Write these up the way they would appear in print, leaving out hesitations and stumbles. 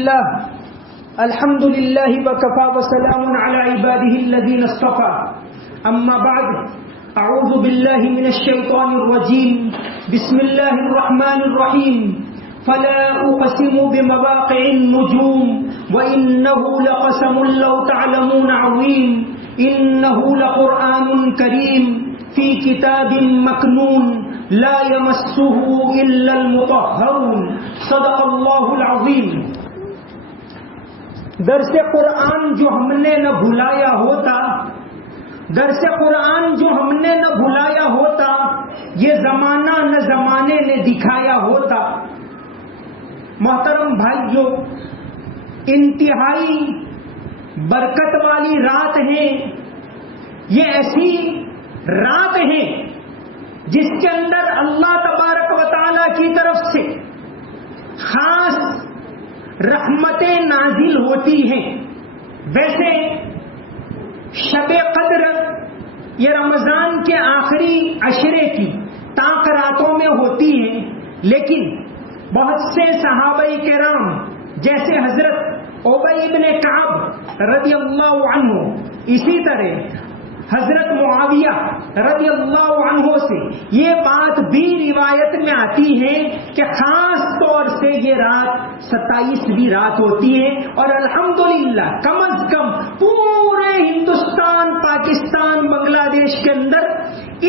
الله الحمد لله وكفى وسلام على عباده الذين اصطفى أما بعد أعوذ بالله من الشيطان الرجيم بسم الله الرحمن الرحيم فلا أقسم بمواقع النجوم وإنه لقسم لو تعلمون عظيم إنه لقرآن كريم في كتاب مكنون لا يمسه إلا المطهرون صدق الله العظيم. درس قرآن جو ہم نے نہ بھلایا ہوتا، درس قرآن جو ہم نے نہ بھلایا ہوتا، یہ زمانہ نہ زمانے نے دکھایا ہوتا. محترم بھائیو، انتہائی برکت والی رات ہے. یہ ایسی رات ہے جس کے اندر اللہ تبارک و تعالی کی طرف سے خاص رحمتیں نازل ہوتی ہیں. ویسے شب قدر یہ رمضان کے آخری عشرے کی طاق راتوں میں ہوتی ہے، لیکن بہت سے صحابہ کرام جیسے حضرت ابی ابن کعب رضی اللہ عنہ، اسی طرح حضرت معاویہ رضی اللہ عنہ سے یہ بات بھی روایت میں آتی ہے کہ خاص طور سے یہ رات 27ویں رات ہوتی ہے، اور الحمدللہ کم از کم پورے ہندوستان، پاکستان، بنگلہ دیش کے اندر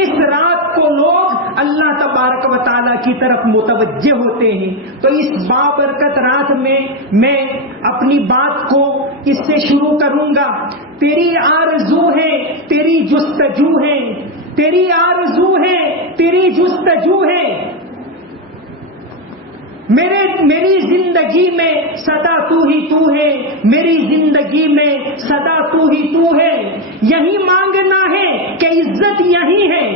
اس رات کو لوگ اللہ تبارک و تعالیٰ کی طرف متوجہ ہوتے ہیں. تو اس بابرکت رات میں میں اپنی بات کو اس سے شروع کروں گا. تیری آرزو ہے، تیری جستجو ہے، تیری آرزو ہے، تیری جستجو ہے، میری زندگی میں سدا تو ہی تو ہے، میری زندگی میں سدا تو ہی تو ہے. یہی مانگنا ہے کہ عزت یہی ہے،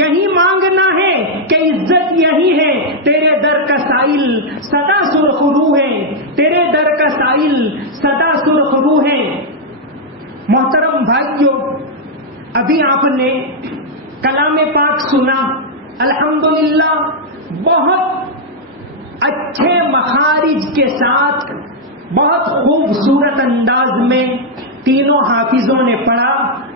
یہی مانگنا ہے کہ عزت یہی ہے. تیرے در کا سائل سدا سرخ رو ہے، تیرے در کا سائل سدا سرخ رو ہے. محترم بھائیو، ابھی آپ نے کلام پاک سنا. الحمدللہ بہت اچھے مخارج کے ساتھ بہت خوبصورت انداز میں تینوں حافظوں نے پڑھا.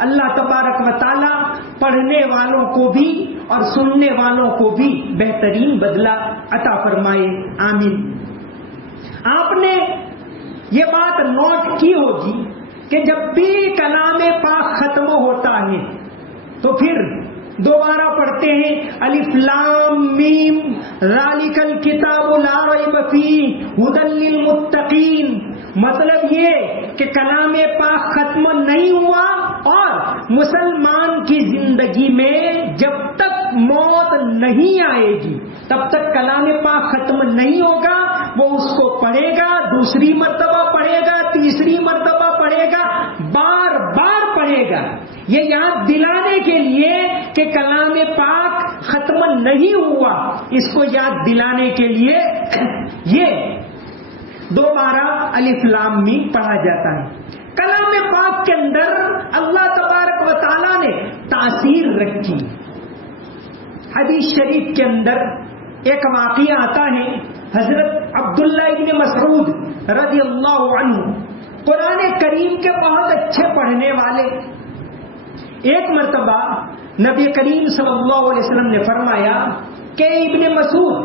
اللہ تبارک و تعالی پڑھنے والوں کو بھی اور سننے والوں کو بھی بہترین بدلہ عطا فرمائے، آمین. آپ نے یہ بات نوٹ کی ہوگی کہ جب بھی کلام پاک ختم ہوتا ہے تو پھر دوبارہ پڑھتے ہیں الف لام میم ذالک الکتاب لا ریب فیہ ھدی للمتقین. مطلب یہ کہ کلام پاک ختم نہیں ہوا، اور مسلمان کی زندگی میں جب تک موت نہیں آئے گی تب تک کلام پاک ختم نہیں ہوگا. وہ اس کو پڑھے گا، دوسری مرتبہ پڑھے گا، تیسری مرتبہ پڑھے گا، بار بار پڑھے گا. یہ یاد دلانے کے لیے کہ کلام پاک ختم نہیں ہوا، اس کو یاد دلانے کے لیے یہ دوبارہ الف لام میم پڑھا جاتا ہے. کلام پاک کے اندر اللہ تبارک و تعالیٰ نے تاثیر رکھی. حدیث شریف کے اندر ایک واقعہ آتا ہے. حضرت عبداللہ ابن مسعود رضی اللہ عنہ قرآن کریم کے بہت اچھے پڑھنے والے. ایک مرتبہ نبی کریم صلی اللہ علیہ وسلم نے فرمایا کہ ابن مسعود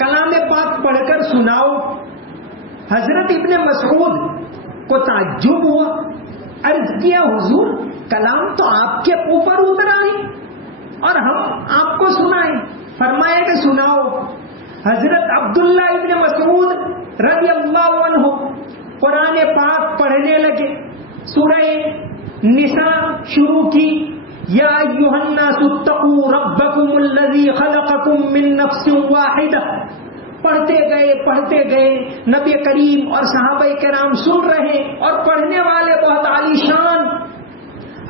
کلام پاک پڑھ کر سناؤ. حضرت ابن مسعود کو تعجب ہوا. عرض کیا حضور، کلام تو آپ کے اوپر اترا ہے اور ہم آپ کو سنائیں. فرمایا کہ سناؤ. حضرت عبداللہ ابن مسعود رضی اللہ عنہ قرآن پاک پڑھنے لگے. سورہ نساء شروع کی، یا ایھا الناس اتقوا ربکم الذی خلقکم من نفس واحدہ. پڑھتے گئے نبی کریم اور صحابہ کرام سن رہے، اور پڑھنے والے بہت عالی شان.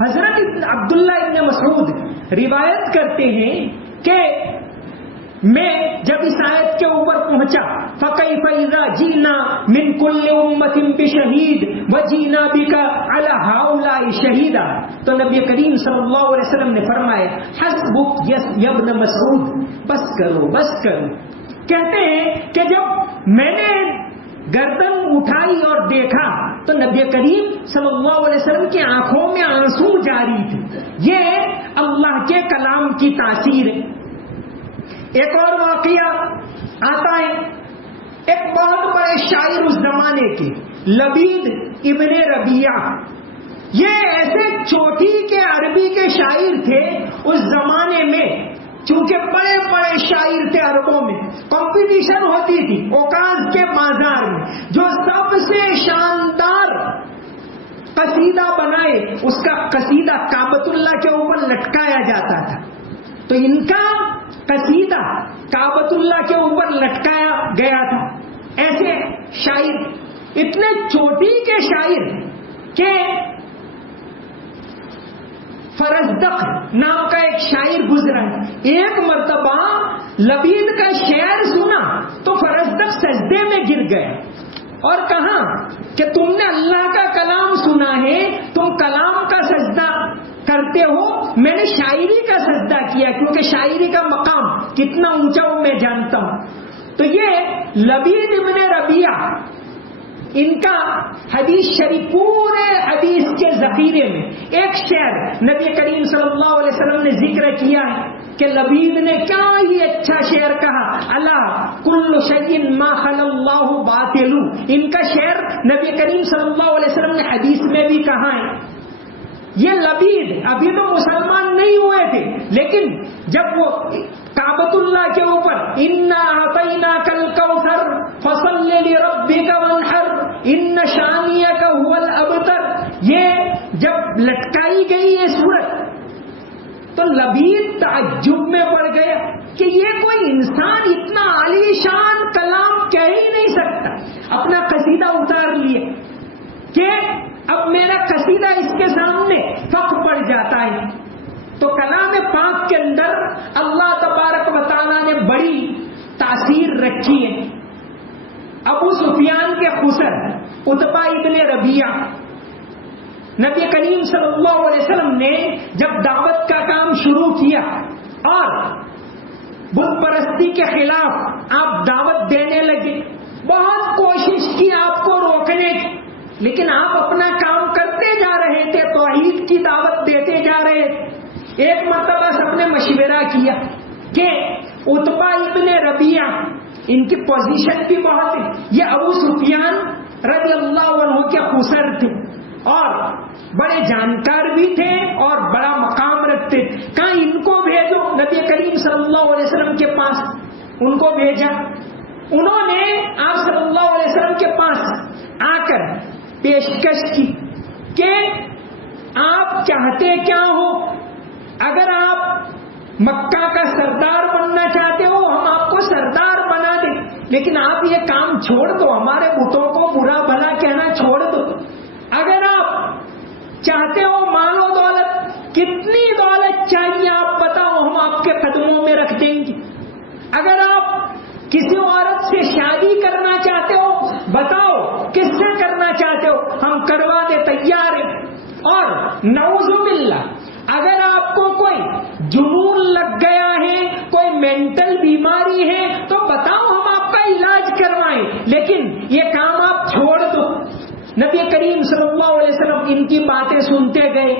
حضرت عبداللہ ابن مسعود روایت کرتے ہیں کہ میں جب اس آیت کے اوپر پہنچا فَكَيْفَ إِذَا جِئْنَا مِنْ كُلِّ أُمَّةٍ بِشَهِيدٍ وَجِئْنَا بِكَ عَلَى هَؤُلَاءِ شَهِيدًا. تو نبی کریم صلی اللہ علیہ وسلم نے فرمایا حسبک یا ابن مسعود، بس کرو بس کرو. کہتے ہیں کہ جب میں نے گردن اٹھائی اور دیکھا تو نبی کریم صلی اللہ علیہ وسلم کی آنکھوں میں آنسو جاری تھے. یہ اللہ کے کلام کی تاثیر ہے. ایک اور واقعہ آتا ہے، ایک بہت بڑے شاعر اس زمانے کے لبید ابن ربیعہ، یہ ایسے چوٹی کے عربی کے شاعر تھے اس زمانے میں. چونکہ بڑے بڑے شاعر تھے، عربوں میں کمپٹیشن ہوتی تھی اوکاز کے بازار میں، جو سب سے شاندار قصیدہ بنائے اس کا قصیدہ کعبۃ اللہ کے اوپر لٹکایا جاتا تھا. تو ان کا قصیدہ کعبۃ اللہ کے اوپر لٹکایا گیا تھا. ایسے شاعر، اتنے چوٹی کے شاعر کہ فرزدق نام کا ایک شاعر گزرا. ایک مرتبہ لبید کا شعر سنا تو فرزدق سجدے میں گر گیا اور کہا کہ تم نے اللہ کا کلام سنا ہے، تم کلام کا سجدہ کرتے ہو، میں نے شاعری کا سجدہ کیا، کیونکہ شاعری کا مقام کتنا اونچا وہ میں جانتا ہوں. تو یہ لبید ابن ربیعہ، ان کا حدیث شریف پورے حدیث کے ذخیرے میں ایک شعر نبی کریم صلی اللہ علیہ وسلم نے ذکر کیا ہے کہ لبید نے کیا ہی اچھا شعر کہا، اللہ کل شیء ما خلا اللہ باطل. ان کا شعر نبی کریم صلی اللہ علیہ وسلم نے حدیث میں بھی کہا ہے. یہ لبید ابھی تو مسلمان نہیں ہوئے تھے، لیکن جب وہ کعبۃ اللہ کے اوپر انا اعطیناک الکوثر فصل لربک وانحر ان شانئک هو الابتر، یہ جب لٹکائی گئی یہ سورت تو لبید تعجب میں پڑ گیا کہ یہ کوئی انسان اتنا عالی شان کلام کہہ ہی نہیں سکتا. اپنا قصیدہ اتار لیے کہ اب میرا قصیدہ اس کے سامنے فخ پڑ جاتا ہے. تو کلام پاک کے اندر اللہ تبارک و تعالیٰ نے بڑی تاثیر رکھی ہے. ابو سفیان کے خسر عتبہ ابن ربیعہ، نبی کریم صلی اللہ علیہ وسلم نے جب دعوت کا کام شروع کیا اور بت پرستی کے خلاف آپ دعوت دینے لگے، بہت کوشش کی آپ کو روکنے کی، لیکن آپ اپنا کام کرتے جا رہے تھے، توحید کی دعوت دیتے جا رہے تھے. ایک مرتبہ سب نے مشورہ کیا کہ عتبہ ابن ربیعہ، ان کی پوزیشن بھی بہت ہے، یہ ابو سفیان رضی اللہ عنہ کے خسر تھے اور بڑے جانکار بھی تھے اور بڑا مقام رکھتے. کہاں ان کو بھیجو نبی کریم صلی اللہ علیہ وسلم کے پاس. ان کو بھیجا، انہوں نے آپ صلی اللہ علیہ وسلم کے پاس آ کر پیشکش کی کہ آپ چاہتے کیا ہو؟ اگر آپ مکہ کا سردار بننا چاہتے ہو ہم آپ کو سردار بنا دیں، لیکن آپ یہ کام چھوڑ دو، ہمارے بتوں کو برا بھلا کہنا چھوڑ دو. اگر آپ چاہتے ہو مال و دولت، کتنی دولت چاہیے آپ بتاؤ، ہم آپ کے قدموں میں رکھ دیں گے. اگر آپ کسی عورت سے شادی کرنا چاہتے ہو بتاؤ کس سے کرنا چاہتے ہو، ہم کروا دے، تیار ہیں. اور نعوذ باللہ اگر آپ کو کوئی جنون لگ گیا ہے، کوئی مینٹل بیماری ہے تو بتاؤ ہم آپ کا علاج کروائیں، لیکن یہ کام آپ چھوڑ دو. نبی کریم صلی اللہ علیہ وسلم ان کی باتیں سنتے گئے.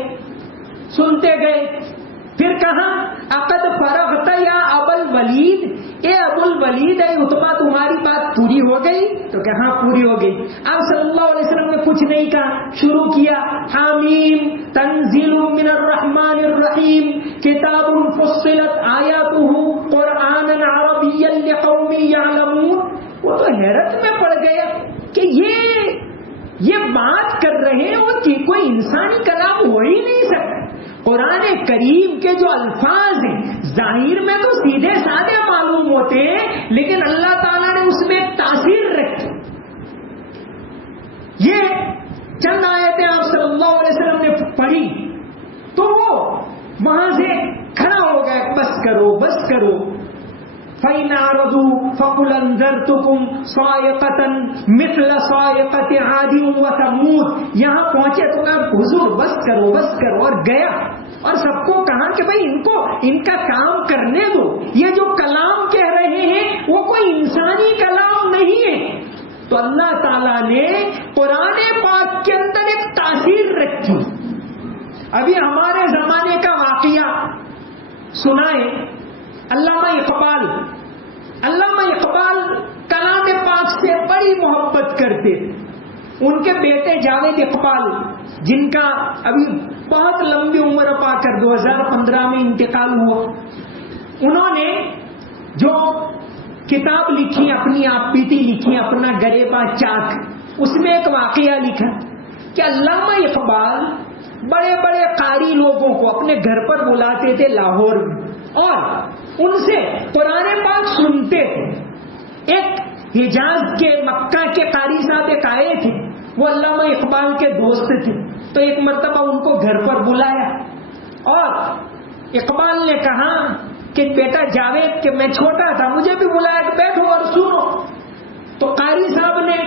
پھر کہا عقد فرغت یا ابو الولید، اے ابو الولید، اے عتبہ تمہاری بات پوری ہو گئی؟ تو کہ ہاں پوری ہو گئی. آپ صلی اللہ علیہ وسلم نے کچھ نہیں کہا، شروع کیا حامیم تنزیل من الرحمن الرحیم کتاب فصلت آیاتہ قرآنا عربیا لقوم یعلمون. وہ تو حیرت میں پڑ گیا کہ یہ بات کر رہے ہیں وہ کوئی انسانی کلام ہو ہی نہیں سکتا. قرآن کریم کے جو الفاظ ہیں ظاہر میں تو سیدھے سادے معلوم ہوتے ہیں، لیکن اللہ تعالیٰ نے اس میں تاثیر رکھی. یہ چند آیتیں آپ صلی اللہ علیہ وسلم نے پڑھی تو وہ وہاں سے کھڑا ہو گیا، بس کرو. فَإِنْ أَعْرَضُوا فَقُلْ أَنذَرْتُكُمْ صَاعِقَةً مِثْلَ صَاعِقَةِ عَادٍ وَثَمُودَ. یہاں پہنچے تو کہا حضور بس کرو اور گیا. اور سب کو کہا کہ بھائی ان کا کام کرنے دو، یہ جو کلام کہہ رہے ہیں وہ کوئی انسانی کلام نہیں ہے. تو اللہ تعالیٰ نے قرآن پاک کے اندر ایک تاثیر رکھی. ابھی ہمارے زمانے کا واقعہ سنائے. علامہ اقبال کلام پاک سے بڑی محبت کرتے تھے. ان کے بیٹے جاوید اقبال جن کا ابھی بہت لمبی عمر پا کر 2015 میں انتقال ہوا، انہوں نے جو کتاب لکھی، اپنی آپ بیتی لکھی، اپنا گریباں چاک، اس میں ایک واقعہ لکھا کہ علامہ اقبال بڑے بڑے قاری لوگوں کو اپنے گھر پر بلاتے تھے لاہور میں، اور ان سے قرآن پاک سنتے تھے. ایک حجاز کے مکہ کے قاری صاحب ایک آئے تھے، وہ علامہ اقبال کے دوست تھے. تو ایک مرتبہ ان کو گھر پر بلایا اور اقبال نے کہا کہ بیٹا جاوید، کہ میں چھوٹا تھا مجھے بھی بلایا کہ بیٹھو اور سنو. تو قاری صاحب نے،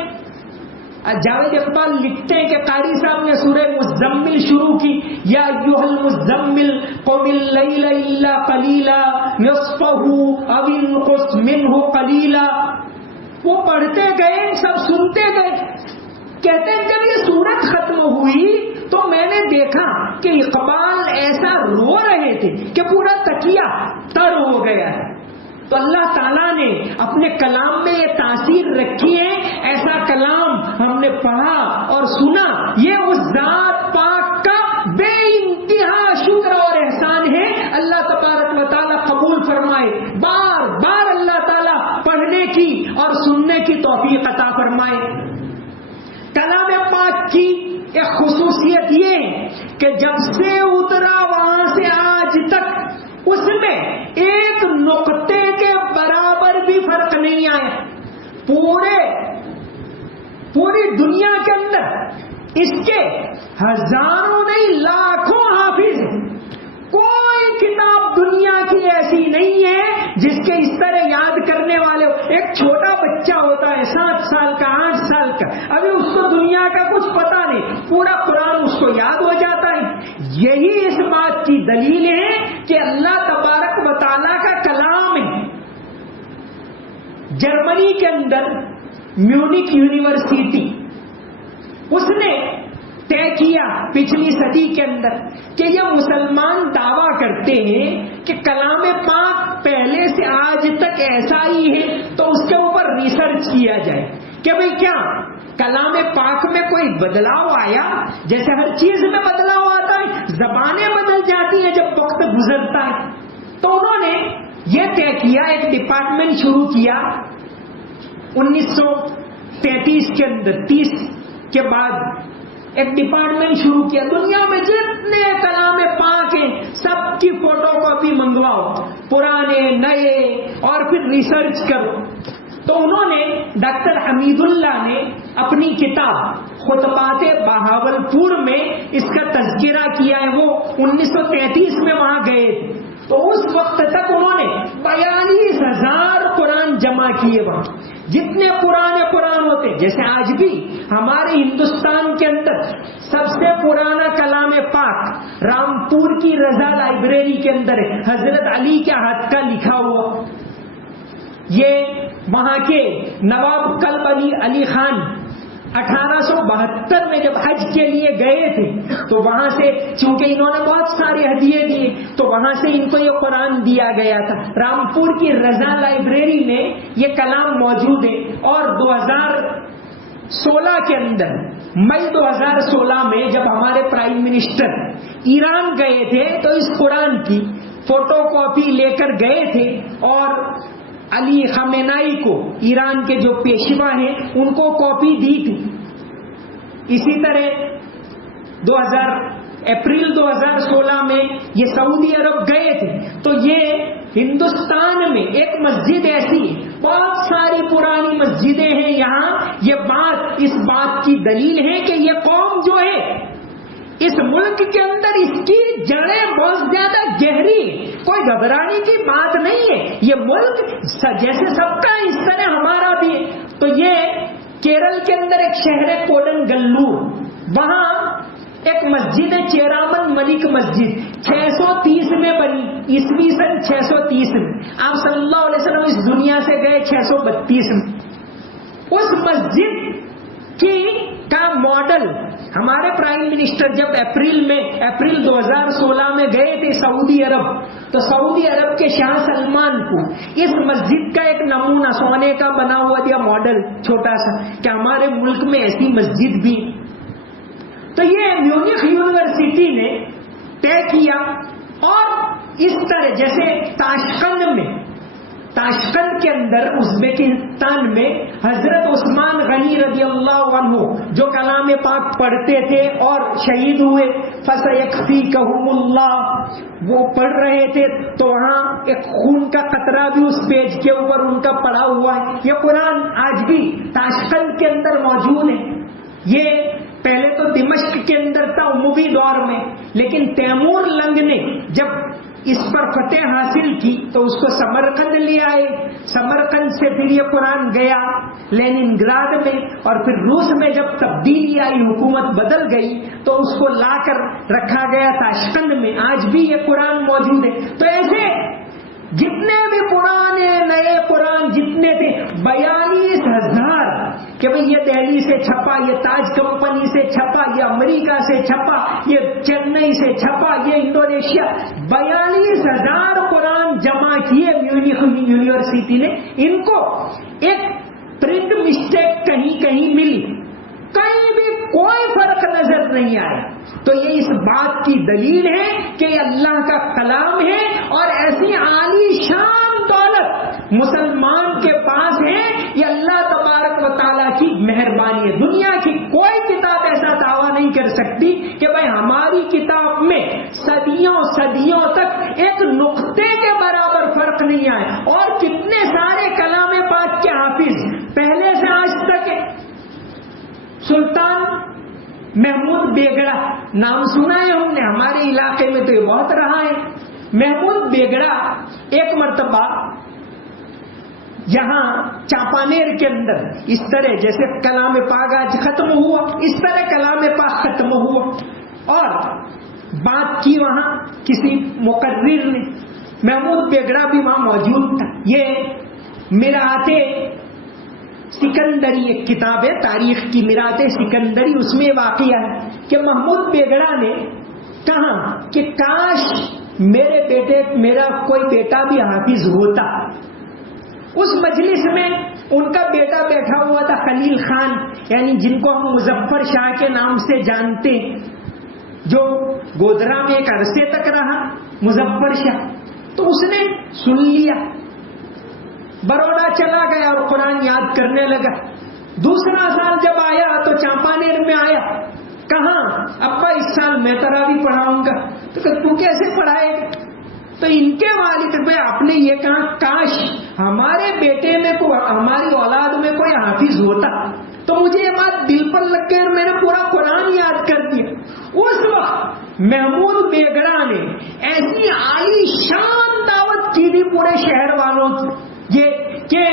جاوید اقبال لکھتے ہیں کہ قاری صاحب نے سورہ مزمل شروع کی، یا ایھا المزمل قم اللیل الا قلیلا نصفہ او انقص منہ قلیلا. وہ پڑھتے گئے، سب سنتے گئے. کہتے ہیں جب یہ سورت ختم ہوئی تو میں نے دیکھا کہ اقبال ایسا رو رہے تھے کہ پورا تکیہ تر ہو گیا ہے. تو اللہ تعالیٰ نے اپنے کلام میں یہ تاثیر رکھی ہے. ایسا کلام ہم نے پڑھا اور سنا، یہ اس ذات پاک کا بے انتہا شکر اور احسان ہے. اللہ تبارک و تعالیٰ قبول فرمائے. بار بار اللہ تعالیٰ پڑھنے کی اور سننے کی توفیق عطا فرمائے. کلام پاک کی ایک خصوصیت یہ ہے کہ جب سے اترا وہاں سے آج تک اس میں ایک نقطے کے برابر بھی فرق نہیں آیا. پوری دنیا کے اندر اس کے ہزاروں نہیں لاکھوں حافظ ہیں. کوئی کتاب دنیا کی ایسی نہیں ہے جس کے اس طرح یاد کرنے والے ہو. ایک چھوٹا بچہ ہوتا ہے 7 سال کا 8 سال کا، ابھی اس کو دنیا کا کچھ پتا نہیں، پورا قرآن اس کو یاد ہو جاتا ہے. یہی اس بات کی دلیل ہے کہ اللہ تبارک و تعالیٰ کا کلام ہے. جرمنی کے اندر میونک یونیورسٹی، اس نے طے کیا پچھلی صدی کے اندر کہ یہ مسلمان دعویٰ کرتے ہیں کہ کلام پاک پہلے سے آج تک ایسا ہی ہے، تو اس کے اوپر ریسرچ کیا جائے کہ بھئی کیا کلام پاک میں کوئی بدلاؤ آیا. جیسے ہر چیز میں بدلاؤ آتا ہے، زبانیں بدل جاتی ہیں جب وقت گزرتا ہے. تو انہوں نے یہ طے کیا، ایک ڈپارٹمنٹ شروع کیا 1933 کے اندر، 30 کے بعد ایک ڈپارٹمنٹ شروع کیا. دنیا میں جتنے کلام پاک ہیں سب کی فوٹو کاپی منگواؤ، پرانے نئے، اور پھر ریسرچ کرو. تو انہوں نے، ڈاکٹر حمید اللہ نے اپنی کتاب خطبات بہاولپور میں اس کا تذکرہ کیا ہے. وہ 1933 میں وہاں گئے تھے. تو اس وقت تک انہوں نے 42,000 قرآن جمع کیے وہاں. جتنے پرانے قرآن ہوتے، جیسے آج بھی ہمارے ہندوستان کے اندر سب سے پرانا کلام پاک رامپور کی رضا لائبریری کے اندر ہے، حضرت علی کے ہاتھ کا لکھا ہوا. یہ وہاں کے نواب کلب علی خان 1872 میں جب حج کے لیے گئے تھے تو وہاں سے، چونکہ انہوں نے بہت سارے ہدیے دیے، تو وہاں سے ان کو یہ قرآن دیا گیا تھا. رامپور کی رضا لائبریری میں یہ کلام موجود ہے. اور 2016 کے اندر، مئی 2016 میں جب ہمارے پرائم منسٹر ایران گئے تھے تو اس قرآن کی فوٹو کاپی لے کر گئے تھے اور علی خامنائی کو، ایران کے جو پیشوا ہیں، ان کو کاپی دی تھی. اسی طرح اپریل 2016 میں یہ سعودی عرب گئے تھے. تو یہ ہندوستان میں ایک مسجد ایسی ہے، بہت ساری پرانی مسجدیں ہیں یہاں. یہ اس بات کی دلیل ہے کہ یہ قوم جو ہے اس ملک کے اندر، اس کی جڑیں بہت زیادہ گہری، کوئی گھبرانے کی بات نہیں ہے. یہ ملک جیسے سب کا اس طرح ہمارا بھی ہے. تو یہ کیرل کے اندر ایک شہر ہے کوڈنگلور، وہاں ایک مسجد ہے چیرامن ملک مسجد، 630 میں بنی، عیسوی سن 630 میں. آپ صلی اللہ علیہ وسلم اس دنیا سے گئے 632 میں. اس مسجد کا ماڈل ہمارے پرائم منسٹر جب اپریل 2016 میں گئے تھے سعودی عرب، تو سعودی عرب کے شاہ سلمان کو اس مسجد کا ایک نمونہ سونے کا بنا ہوا دیا ماڈل چھوٹا سا، کہ ہمارے ملک میں ایسی مسجد بھی۔ تو یہ میونخ یونیورسٹی نے طے کیا، اور اس طرح جیسے تاشقند کے اندر ازبیکستان میں حضرت عثمان غنی رضی اللہ عنہ جو کلام پاک پڑھتے تھے اور شہید ہوئے، فَسَيَكْفِيكَهُمُ اللَّهُ، وہ پڑھ رہے تھے تو وہاں ایک خون کا قطرہ بھی اس پیج کے اوپر ان کا پڑا ہوا ہے۔ یہ قرآن آج بھی تاشقند کے اندر موجود ہے۔ یہ پہلے تو دمشق کے اندر تھا عموی دور میں، لیکن تیمور لنگ نے جب اس پر فتح حاصل کی تو اس کو سمرقند لے آئے، سمرقند سے پھر یہ قرآن گیا لینن گراد میں، اور پھر روس میں جب تبدیلی آئی، حکومت بدل گئی، تو اس کو لا کر رکھا گیا تاشقند میں۔ آج بھی یہ قرآن موجود ہے۔ تو ایسے جتنے بھی پرانے نئے قرآن جتنے تھے 42,000 کہ بھئی یہ دہلی سے چھپا، یہ تاج کمپنی سے چھپا، یہ امریکہ سے چھپا، یہ چنئی سے چھپا، یہ انڈونیشیا، 42,000 قرآن جمع کیے میونخ یونیورسٹی نے۔ ان کو ایک پرنٹ مسٹیک کہیں ملی، کہیں بھی کوئی فرق نظر نہیں آیا۔ تو یہ اس بات کی دلیل ہے کہ یہ اللہ کا کلام ہے، اور ایسی عالی شان دولت مسلمان کے پاس ہے، یہ اللہ تبارک و تعالیٰ کی مہربانی ہے۔ دنیا کی کوئی کتاب ایسا دعویٰ نہیں کر سکتی کہ بھائی ہماری کتاب میں صدیوں تک ایک نقطے کے برابر فرق نہیں آیا۔ اور کتنے سارے کلام پاک کے حافظ پہلے سے آج تک ہے۔ سلطان محمود بیگڑا نام سنا ہے ہم نے، ہمارے علاقے میں تو یہ بہت رہا ہے۔ محمود بیگڑا ایک مرتبہ یہاں چاپانیر کے اندر اس طرح جیسے کلام پاک آج ختم ہوا، اس طرح کلام پاک ختم ہوا، اور بات کی وہاں کسی مقرر نے، محمود بیگڑا بھی وہاں موجود تھا۔ یہ میراث سکندری ایک کتاب ہے تاریخ کی، میراث سکندری، اس میں واقعہ ہے کہ محمود بیگڑا نے کہا کہ کاش میرا کوئی بیٹا بھی حافظ ہوتا۔ اس مجلس میں ان کا بیٹا بیٹھا ہوا تھا خلیل خان، یعنی جن کو ہم مظفر شاہ کے نام سے جانتے، جو گودرا میں ایک عرصے تک رہا مظفر شاہ۔ تو اس نے سن لیا، بروڑا چلا گیا اور قرآن یاد کرنے لگا۔ دوسرا سال جب آیا تو چاپانیر میں آیا، کہاں ابا اس سال میں تراویح پڑھاؤں گا۔ تو کہ تو کیسے پڑھائے گا؟ تو ان کے والد پہ آپ نے یہ کہا کاش ہمارے بیٹے میں ہماری اولاد میں کوئی حافظ ہوتا، تو مجھے یہ بات دل پر لگ گئی اور میں نے پورا قرآن یاد کر دیا۔ اس وقت محمود بیگڑا نے ایسی عالی شان دعوت کی تھی پورے شہر والوں کی، یہ کہ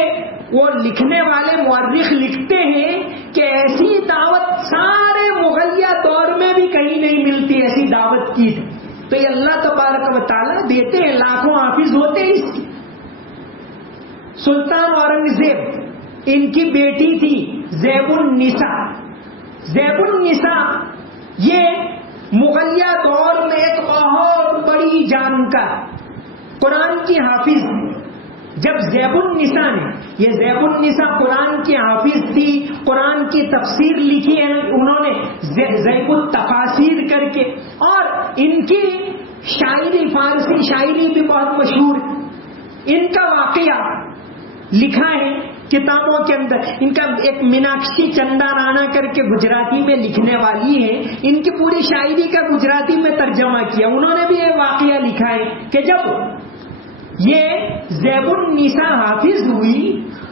وہ لکھنے والے مورخ لکھتے ہیں کہ ایسی دعوت سارے مغلیہ دور میں بھی کہیں نہیں ملتی، ایسی دعوت کی تھی۔ تو یہ اللہ تبارک و تعالیٰ دیتے ہیں، لاکھوں حافظ ہوتے ہیں اس کی۔ سلطان اورنگزیب، ان کی بیٹی تھی زیب النساء۔ زیب النساء یہ مغلیہ دور میں ایک بہت بڑی جانکار قرآن کی حافظ۔ جب زیب النساء نے، یہ زیب النساء قرآن کی حافظ تھی، قرآن کی تفسیر لکھی ہے انہوں نے زیب التفاسیر کر کے، اور ان کی شاعری، فارسی شاعری بھی بہت مشہور ہے۔ ان کا واقعہ لکھا ہے کتابوں کے اندر۔ ان کا ایک میناکشی چندا رانا کر کے گجراتی میں لکھنے والی ہے، ان کی پوری شاعری کا گجراتی میں ترجمہ کیا۔ انہوں نے بھی یہ واقعہ لکھا ہے کہ جب یہ زیب النساء حافظ ہوئی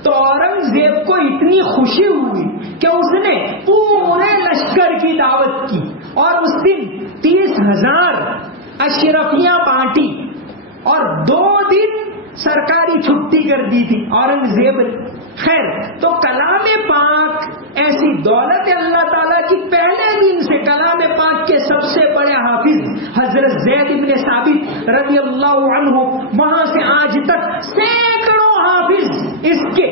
تو اورنگزیب کو اتنی خوشی ہوئی کہ اس نے پورے لشکر کی دعوت کی، اور اس دن 30,000 اشرفیاں بانٹی، اور 2 دن سرکاری چھٹی کر دی تھی اورنگزیب نے۔ خیر، تو کلام پاک ایسی دولت ہے اللہ تعالیٰ کی۔ پہلے دن سے کلام پاک کے سب سے بڑے حافظ حضرت زید بن ثابت رضی اللہ عنہ، وہاں سے آج تک سینکڑوں حافظ اس کے،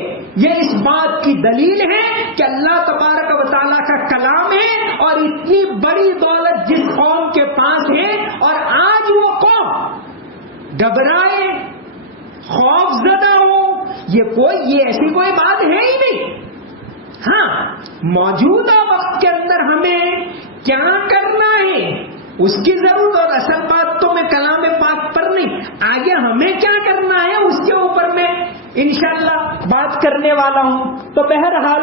یہ اس بات کی دلیل ہے کہ اللہ تبارک و تعالیٰ کا کلام ہے، اور اتنی بڑی دولت جس قوم کے پاس ہے اور آج وہ قوم گھبرائے، خوف زدہ ہو، یہ ایسی کوئی بات ہے ہی نہیں۔ ہاں، موجودہ وقت کے اندر ہمیں کیا کرنا ہے اس کی ضرورت، اور اصل بات تو میں کلام پاک پر نہیں، آگے ہمیں کیا کرنا ہے اس کے اوپر میں انشاءاللہ بات کرنے والا ہوں۔ تو بہرحال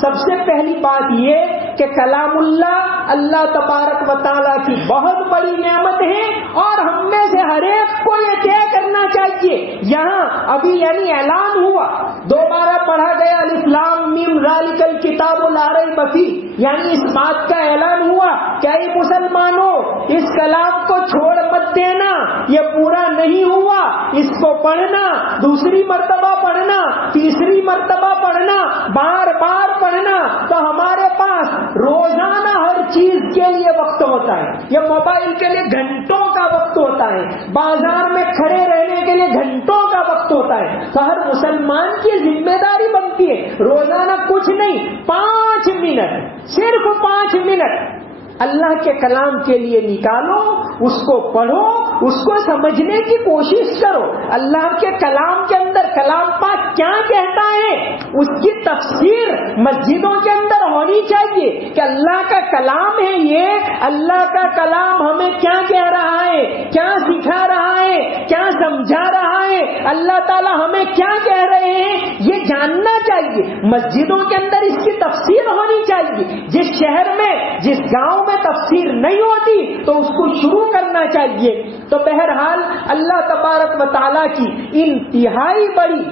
سب سے پہلی بات یہ کہ کلام اللہ تبارک و تعالیٰ کی بہت بڑی نعمت ہے، اور ہم میں سے ہر ایک کو یہ طے کرنا چاہیے۔ یہاں ابھی اعلان ہوا، دوبارہ پڑھا گیا الف لام میم ذالک الکتاب لا ریب فیہ، اس بات کا اعلان ہوا کہ اے مسلمانوں، اس کلام کو چھوڑ مت دینا، یہ پورا نہیں ہوا، اس کو پڑھنا، دوسری مرتبہ پڑھنا، تیسری مرتبہ پڑھنا، بار بار پڑھنا۔ تو ہمارے پاس روزانہ ہر چیز کے لیے وقت ہوتا ہے، یہ موبائل کے لیے گھنٹوں کا وقت ہوتا ہے، بازار میں کھڑے رہنے کے لیے گھنٹوں کا وقت ہوتا ہے۔ تو ہر مسلمان کی ذمہ داری بنتی ہے روزانہ کچھ نہیں، 5 منٹ، صرف 5 منٹ اللہ کے کلام کے لیے نکالو، اس کو پڑھو، اس کو سمجھنے کی کوشش کرو۔ اللہ کے کلام کے اندر کلام پاک کیا کہتا ہے اس کی تفسیر مسجدوں کے اندر ہونی چاہیے کہ اللہ کا کلام ہے یہ، اللہ کا کلام ہمیں کیا کہہ رہا ہے، کیا سکھا رہا ہے، کیا سمجھا رہا ہے، اللہ تعالیٰ ہمیں کیا کہہ رہے ہیں، یہ جاننا چاہیے۔ مسجدوں کے اندر اس کی تفسیر ہونی چاہیے۔ جس شہر میں، جس گاؤں میں تفسیر نہیں ہوتی تو اس کو شروع کرنا چاہیے۔ تو بہرحال اللہ تبارک و تعالیٰ کی انتہائی بڑی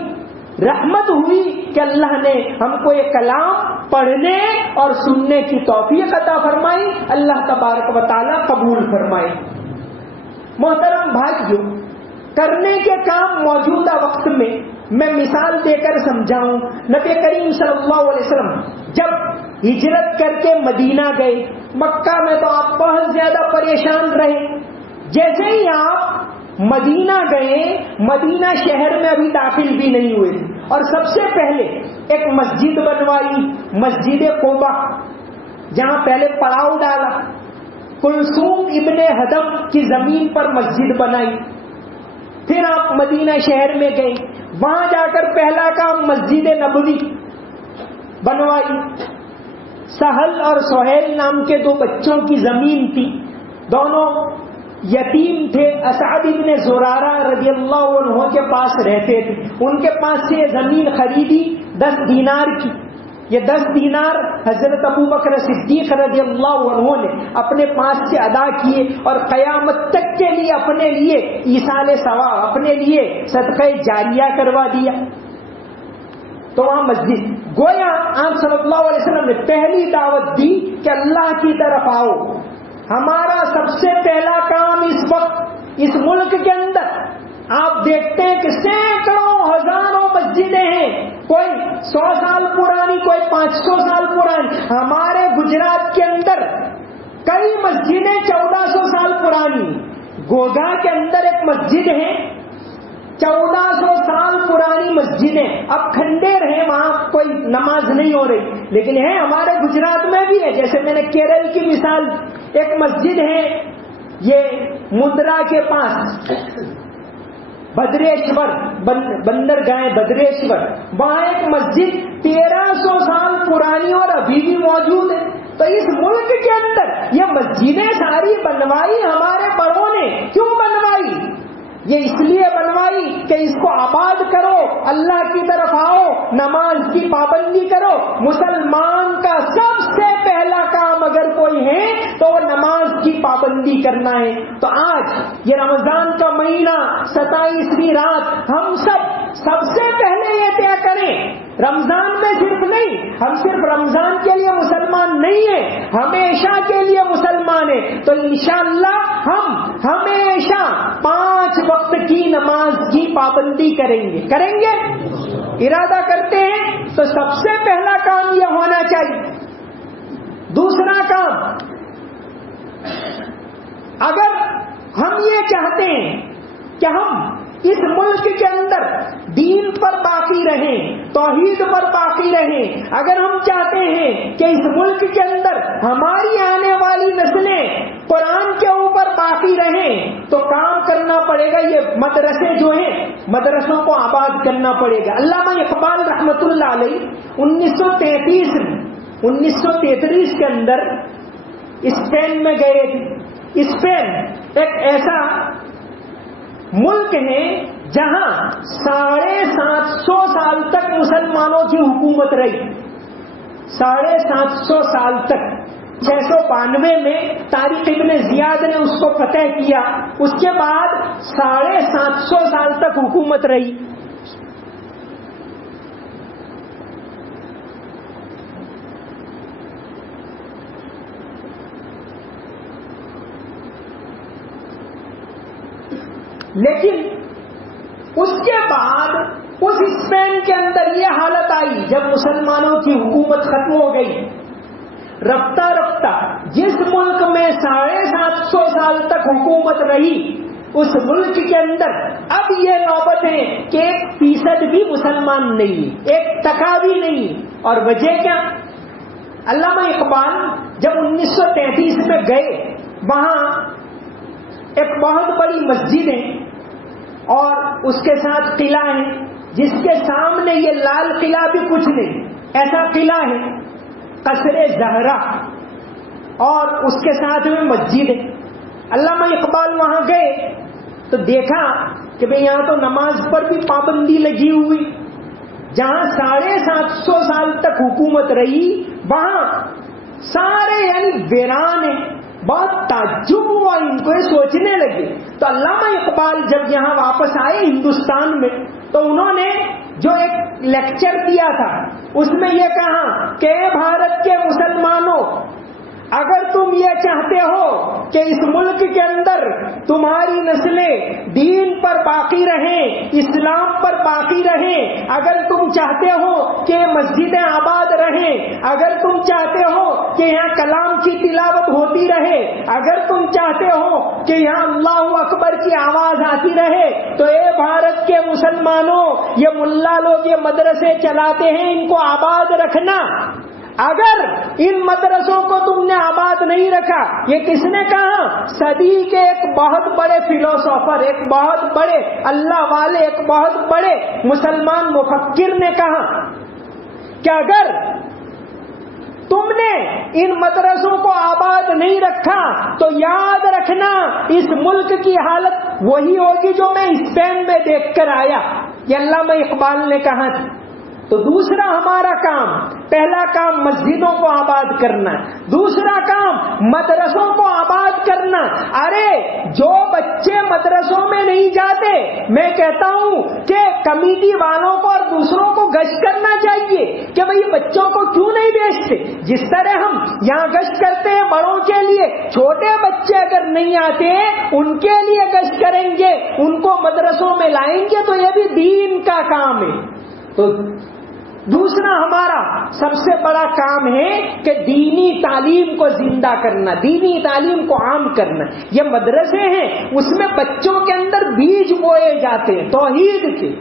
رحمت ہوئی کہ اللہ نے ہم کو یہ کلام پڑھنے اور سننے کی توفیق عطا فرمائی۔ اللہ تبارک و تعالیٰ قبول فرمائے۔ محترم بھائیو، کرنے کے کام موجودہ وقت میں مثال دے کر سمجھاؤں۔ نبی کریم صلی اللہ علیہ وسلم جب ہجرت کر کے مدینہ گئے، مکہ میں تو آپ بہت زیادہ پریشان رہے۔ جیسے ہی آپ مدینہ گئے، مدینہ شہر میں ابھی داخل بھی نہیں ہوئے، اور سب سے پہلے ایک مسجد بنوائی، مسجد قباء، جہاں پہلے پڑاؤ ڈالا، کلثوم ابن ہدم کی زمین پر مسجد بنائی۔ پھر آپ مدینہ شہر میں گئے، وہاں جا کر پہلا کام مسجد نبوی بنوائی۔ سہل اور سہیل نام کے 2 بچوں کی زمین تھی، دونوں یتیم تھے، اسعد ابن زرارہ رضی اللہ عنہ کے پاس رہتے تھے، ان کے پاس سے زمین خریدی 10 دینار کی۔ یہ 10 دینار حضرت ابوبکر صدیق رضی اللہ عنہ نے اپنے پاس سے ادا کیے، اور قیامت تک کے لیے اپنے لیے ایصال ثواب، اپنے لیے صدقہ جاریہ کروا دیا۔ تو وہاں مسجد، گویا آپ صلی اللہ علیہ وسلم نے پہلی دعوت دی کہ اللہ کی طرف آؤ۔ ہمارا سب سے پہلا کام اس وقت اس ملک کے اندر آپ دیکھتے ہیں کہ سینکڑوں ہزاروں مسجدیں ہیں، کوئی 100 سال پرانی، کوئی 500 سال پرانی۔ ہمارے گجرات کے اندر کئی مسجدیں 1400 سال پرانی۔ گوگا کے اندر ایک مسجد ہے 1400 سال پرانی مسجدیں، اب کھنڈیر ہیں، وہاں کوئی نماز نہیں ہو رہی، لیکن ہے ہمارے گجرات میں بھی ہے۔ جیسے میں نے کیرل کی مثال، ایک مسجد ہے یہ مدرا کے پاس، بدریشور، بندرگاہ بدریشور، وہاں ایک مسجد 1300 سال پرانی اور ابھی بھی موجود ہے۔ تو اس ملک کے اندر یہ مسجدیں ساری بنوائی ہمارے بڑوں نے۔ کیوں بنوائی؟ یہ اس لیے بنوائی کہ اس کو آباد کرو، اللہ کی طرف آؤ، نماز کی پابندی کرو۔ مسلمان کا سب سے پہلا کام اگر کوئی ہے تو وہ نماز کی پابندی کرنا ہے۔ تو آج یہ رمضان کا مہینہ، 27ویں رات، ہم سب سے پہلے یہ طے کریں، رمضان میں صرف نہیں، ہم صرف رمضان کے لیے مسلمان نہیں ہیں، ہمیشہ کے لیے مسلمان ہیں۔ تو انشاءاللہ ہم ہمیشہ 5 وقت کی نماز کی پابندی کریں گے، ارادہ کرتے ہیں تو سب سے پہلا کام یہ ہونا چاہیے۔ دوسرا کام، اگر ہم یہ چاہتے ہیں کہ ہم اس ملک کے اندر دین پر باقی رہیں، توحید پر باقی رہیں، اگر ہم چاہتے ہیں کہ اس ملک کے اندر ہماری آنے والی نسلیں قرآن کے اوپر باقی رہیں، تو کام کرنا پڑے گا، یہ مدرسے جو ہیں مدرسوں کو آباد کرنا پڑے گا۔ علامہ اقبال رحمۃ اللہ علیہ 1933 کے اندر اسپین میں گئے تھے۔ اسپین ایک ایسا ملک ہے جہاں 750 سال تک مسلمانوں کی حکومت رہی، 750 سال تک۔ 692 میں طارق ابن زیاد نے اس کو فتح کیا، اس کے بعد 750 سال تک حکومت رہی۔ لیکن اس کے بعد اس اسپین کے اندر یہ حالت آئی جب مسلمانوں کی حکومت ختم ہو گئی، رفتہ رفتہ جس ملک میں 750 سال تک حکومت رہی اس ملک کے اندر اب یہ نوبت ہے کہ 1% بھی مسلمان نہیں، 1% بھی نہیں۔ اور وجہ کیا؟ علامہ اقبال جب 1933 میں گئے، وہاں ایک بہت بڑی مسجد ہے اور اس کے ساتھ قلعہ ہے، جس کے سامنے یہ لال قلعہ بھی کچھ نہیں، ایسا قلعہ ہے قصر زہرا، اور اس کے ساتھ میں مسجد ہے۔ علامہ اقبال وہاں گئے تو دیکھا کہ بھئی یہاں تو نماز پر بھی پابندی لگی ہوئی، جہاں 750 سال تک حکومت رہی وہاں سارے یعنی ویران ہیں۔ بہت تعجب ہوا ان کو، یہ سوچنے لگے۔ تو علامہ اقبال جب یہاں واپس آئے ہندوستان میں تو انہوں نے جو ایک لیکچر دیا تھا اس میں یہ کہا کہ بھارت کے مسلمانوں، اگر تم یہ چاہتے ہو کہ اس ملک کے اندر تمہاری نسلیں دین پر باقی رہیں، اسلام پر باقی رہیں، اگر تم چاہتے ہو کہ مسجدیں آباد رہیں، اگر تم چاہتے ہو کہ یہاں کلام کی تلاوت ہوتی رہے، اگر تم چاہتے ہو کہ یہاں اللہ اکبر کی آواز آتی رہے، تو اے بھارت کے مسلمانوں، یہ ملا لوگ یہ مدرسے چلاتے ہیں، ان کو آباد رکھنا۔ اگر ان مدرسوں کو تم نے آباد نہیں رکھا، یہ کس نے کہا؟ صدی کے ایک بہت بڑے فلسفر، ایک بہت بڑے اللہ والے، ایک بہت بڑے مسلمان مفکر نے کہا کہ اگر تم نے ان مدرسوں کو آباد نہیں رکھا تو یاد رکھنا اس ملک کی حالت وہی ہوگی جو میں اسپین میں دیکھ کر آیا۔ یہ علامہ اقبال نے کہا تھا۔ تو دوسرا ہمارا کام، پہلا کام مسجدوں کو آباد کرنا، دوسرا کام مدرسوں کو آباد کرنا۔ ارے جو بچے مدرسوں میں نہیں جاتے، میں کہتا ہوں کہ کمیٹی والوں کو اور دوسروں کو گشت کرنا چاہیے کہ بھئی بچوں کو کیوں نہیں بھیجتے؟ جس طرح ہم یہاں گشت کرتے ہیں بڑوں کے لیے، چھوٹے بچے اگر نہیں آتے ان کے لیے گشت کریں گے، ان کو مدرسوں میں لائیں گے، تو یہ بھی دین کا کام ہے۔ تو دوسرا ہمارا سب سے بڑا کام ہے کہ دینی تعلیم کو زندہ کرنا، دینی تعلیم کو عام کرنا۔ یہ مدرسے ہیں، اس میں بچوں کے اندر بیج بوئے جاتے ہیں توحید کے۔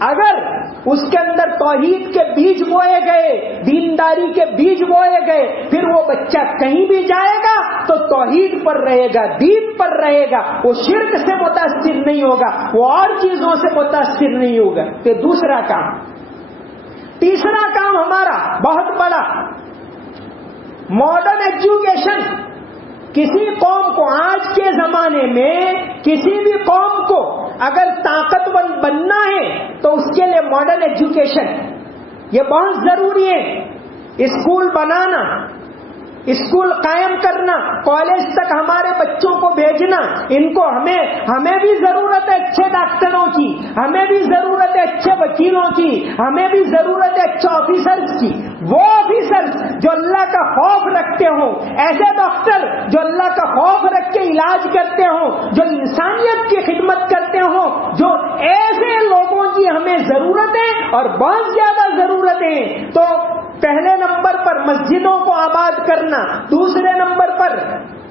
اگر اس کے اندر توحید کے بیج بوئے گئے، دینداری کے بیج بوئے گئے، پھر وہ بچہ کہیں بھی جائے گا تو توحید پر رہے گا، دین پر رہے گا، وہ شرک سے متاثر نہیں ہوگا، وہ اور چیزوں سے متاثر نہیں ہوگا۔ کہ دوسرا کام۔ تیسرا کام ہمارا بہت بڑا، ماڈرن ایجوکیشن۔ کسی قوم کو آج کے زمانے میں کسی بھی قوم کو اگر طاقتور بننا ہے تو اس کے لیے ماڈرن ایجوکیشن یہ بہت ضروری ہے۔ اسکول بنانا، اسکول قائم کرنا، کالج تک ہمارے بچوں کو بھیجنا، ان کو ہمیں بھی ضرورت ہے اچھے ڈاکٹروں کی، ہمیں بھی ضرورت ہے اچھے وکیلوں کی، ہمیں بھی ضرورت ہے اچھے آفیسرز کی۔ وہ آفیسرز جو اللہ کا خوف رکھتے ہوں، ایسے ڈاکٹر جو اللہ کا خوف رکھ کے علاج کرتے ہوں، جو انسانیت کی خدمت کرتے ہوں، جو ایسے لوگوں کی ہمیں ضرورت ہے اور بہت زیادہ ضرورت ہے۔ تو پہلے نمبر پر مسجدوں کو آباد کرنا، دوسرے نمبر پر پر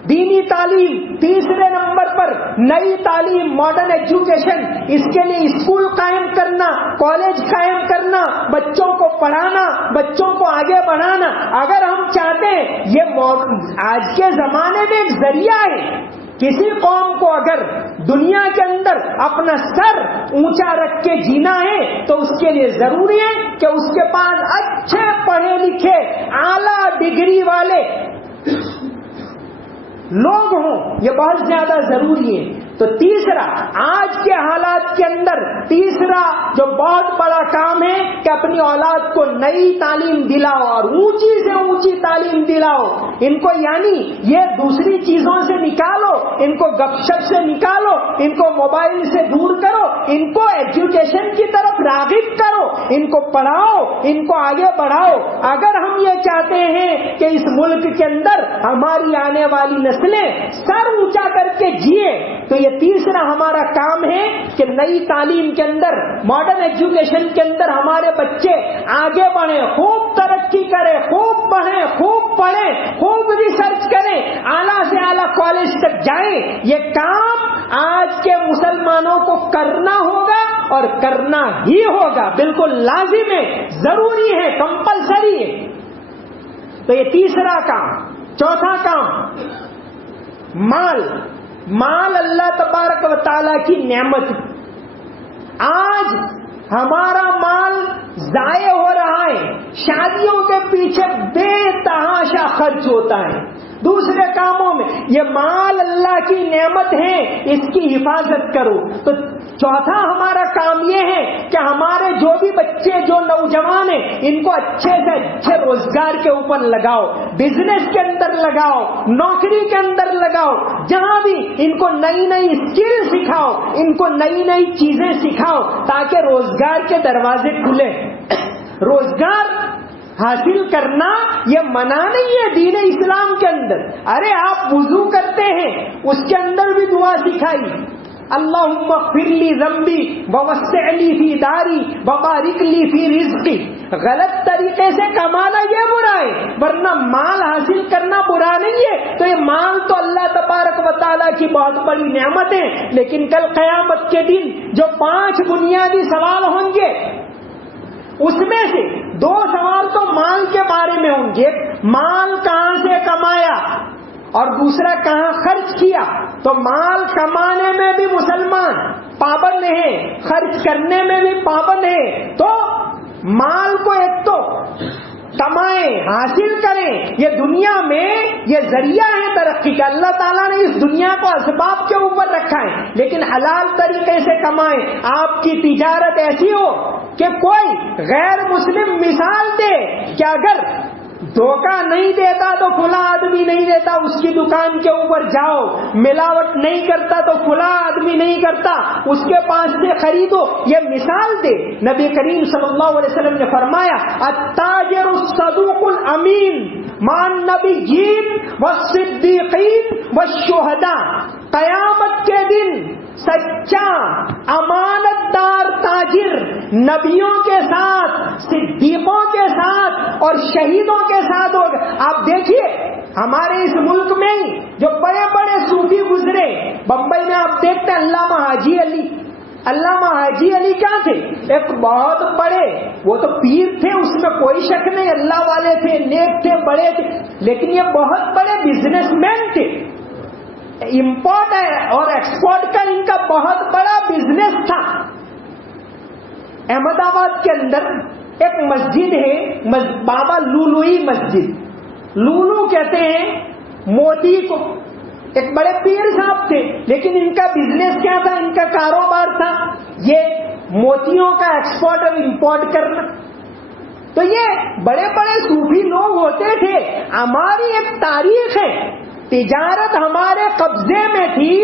دینی تعلیم، تیسرے نمبر پر نئی تعلیم، ماڈرن ایجوکیشن، اس کے لیے اسکول قائم کرنا، کالج قائم کرنا، بچوں کو پڑھانا، بچوں کو آگے بڑھانا. اگر ہم چاہتے ہیں، یہ آج کے زمانے میں ایک ذریعہ ہے. کسی قوم کو اگر دنیا کے اندر اپنا سر اونچا رکھ کے جینا ہے تو اس کے لیے ضروری ہے کہ اس کے پاس اچھے پڑھے لکھے اعلیٰ ڈگری والے لوگ ہوں. یہ بہت زیادہ ضروری ہے. تو تیسرا، آج کے حالات کے اندر تیسرا جو بہت بڑا کام ہے کہ اپنی اولاد کو نئی تعلیم دلاؤ اور اونچی سے اونچی تعلیم دلاؤ. ان کو یعنی یہ دوسری چیزوں سے نکالو، ان کو گپ شپ سے نکالو، ان کو موبائل سے دور کرو، ان کو ایجوکیشن کی طرف راغب کرو، ان کو پڑھاؤ، ان کو آگے بڑھاؤ. اگر ہم یہ چاہتے ہیں کہ اس ملک کے اندر ہماری آنے والی نسلیں سر اونچا کر کے جیے، تو یہ تیسرا ہمارا کام ہے کہ نئی تعلیم کے اندر، ماڈرن ایجوکیشن کے اندر ہمارے بچے آگے بڑھیں، خوب ترقی کریں، خوب پڑھیں، خوب پڑھیں، خوب ریسرچ کریں، اعلیٰ سے اعلیٰ کالج تک جائیں. یہ کام آج کے مسلمانوں کو کرنا ہوگا اور کرنا ہی ہوگا، بالکل لازم ہے، ضروری ہے، کمپلسری ہے. تو یہ تیسرا کام. چوتھا کام، مال اللہ تبارک و تعالیٰ کی نعمت. آج ہمارا مال ضائع ہو رہا ہے، شادیوں کے پیچھے بے تحاشا خرچ ہوتا ہے، دوسرے کاموں میں. یہ مال اللہ کی نعمت ہے، اس کی حفاظت کرو. تو چوتھا ہمارا کام یہ ہے کہ ہمارے جو بھی بچے، جو نوجوان ہیں، ان کو اچھے سے اچھے روزگار کے اوپر لگاؤ، بزنس کے اندر لگاؤ، نوکری کے اندر لگاؤ. جہاں بھی ان کو نئی نئی اسکل سکھاؤ، ان کو نئی نئی چیزیں سکھاؤ تاکہ روزگار کے دروازے کھلے. روزگار حاصل کرنا یہ منع نہیں ہے دین اسلام کے اندر. ارے آپ وضو کرتے ہیں، اس کے اندر بھی دعا سکھائی، اللہم اغفر لی ذنبی ووسع لی فی داری وبارک لی فی رزقی. غلط طریقے سے کمانا یہ برا ہے، ورنہ مال حاصل کرنا برا نہیں ہے. تو یہ مال تو اللہ تبارک و تعالیٰ کی بہت بڑی نعمت ہے. لیکن کل قیامت کے دن جو 5 بنیادی سوال ہوں گے، اس میں سے 2 سوال تو مال کے بارے میں ہوں گے. مال کہاں سے کمایا اور دوسرا کہاں خرچ کیا. تو مال کمانے میں بھی مسلمان پابند ہے، خرچ کرنے میں بھی پابند ہے. تو مال کو ایک تو کمائیں، حاصل کریں. یہ دنیا میں یہ ذریعہ ہے ترقی کا. اللہ تعالیٰ نے اس دنیا کو اسباب کے اوپر رکھا ہے، لیکن حلال طریقے سے کمائیں. آپ کی تجارت ایسی ہو کہ کوئی غیر مسلم مثال دے کہ اگر دھوکہ نہیں دیتا تو فلاں آدمی نہیں دیتا، اس کی دکان کے اوپر جاؤ. ملاوٹ نہیں کرتا تو فلاں آدمی نہیں کرتا، اس کے پاس سے خریدو. یہ مثال دے. نبی کریم صلی اللہ علیہ وسلم نے فرمایا، التاجر الصدوق الامین مع النبیین والصدیقین والشہداء. قیامت کے دن سچا امانت دار تاجر نبیوں کے ساتھ، صدیقوں کے ساتھ اور شہیدوں کے ساتھ ہوگا. آپ دیکھیے ہمارے اس ملک میں ہی جو بڑے بڑے صوفی گزرے، بمبئی میں آپ دیکھتے ہیں علامہ حاجی علی. علامہ حاجی علی کیا تھے؟ ایک بہت بڑے، وہ تو پیر تھے، اس میں کوئی شک نہیں، اللہ والے تھے، نیک تھے، بڑے تھے، لیکن یہ بہت بڑے بزنس مین تھے. امپورٹ اور ایکسپورٹ کا ان کا بہت بڑا بزنس تھا. احمد آباد کے اندر ایک مسجد ہے، بابا لولوئی مسجد. لولو کہتے ہیں موتی کو. ایک بڑے پیر صاحب تھے، لیکن ان کا بزنس کیا تھا؟ ان کا کاروبار تھا یہ موتیوں کا ایکسپورٹ اور امپورٹ کرنا. تو یہ بڑے بڑے صوفی لوگ ہوتے تھے. ہماری ایک تاریخ ہے، تجارت ہمارے قبضے میں تھی،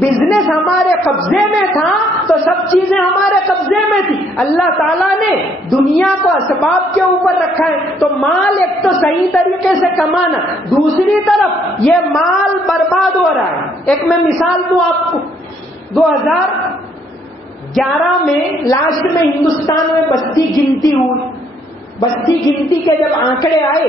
بزنس ہمارے قبضے میں تھا، تو سب چیزیں ہمارے قبضے میں تھی. اللہ تعالیٰ نے دنیا کو اسباب کے اوپر رکھا ہے. تو مال ایک تو صحیح طریقے سے کمانا، دوسری طرف یہ مال برباد ہو رہا ہے. ایک میں مثال دوں آپ کو. 2011 میں لاسٹ میں ہندوستان میں بستی گنتی ہوئی. بستی گنتی کے جب آنکڑے آئے،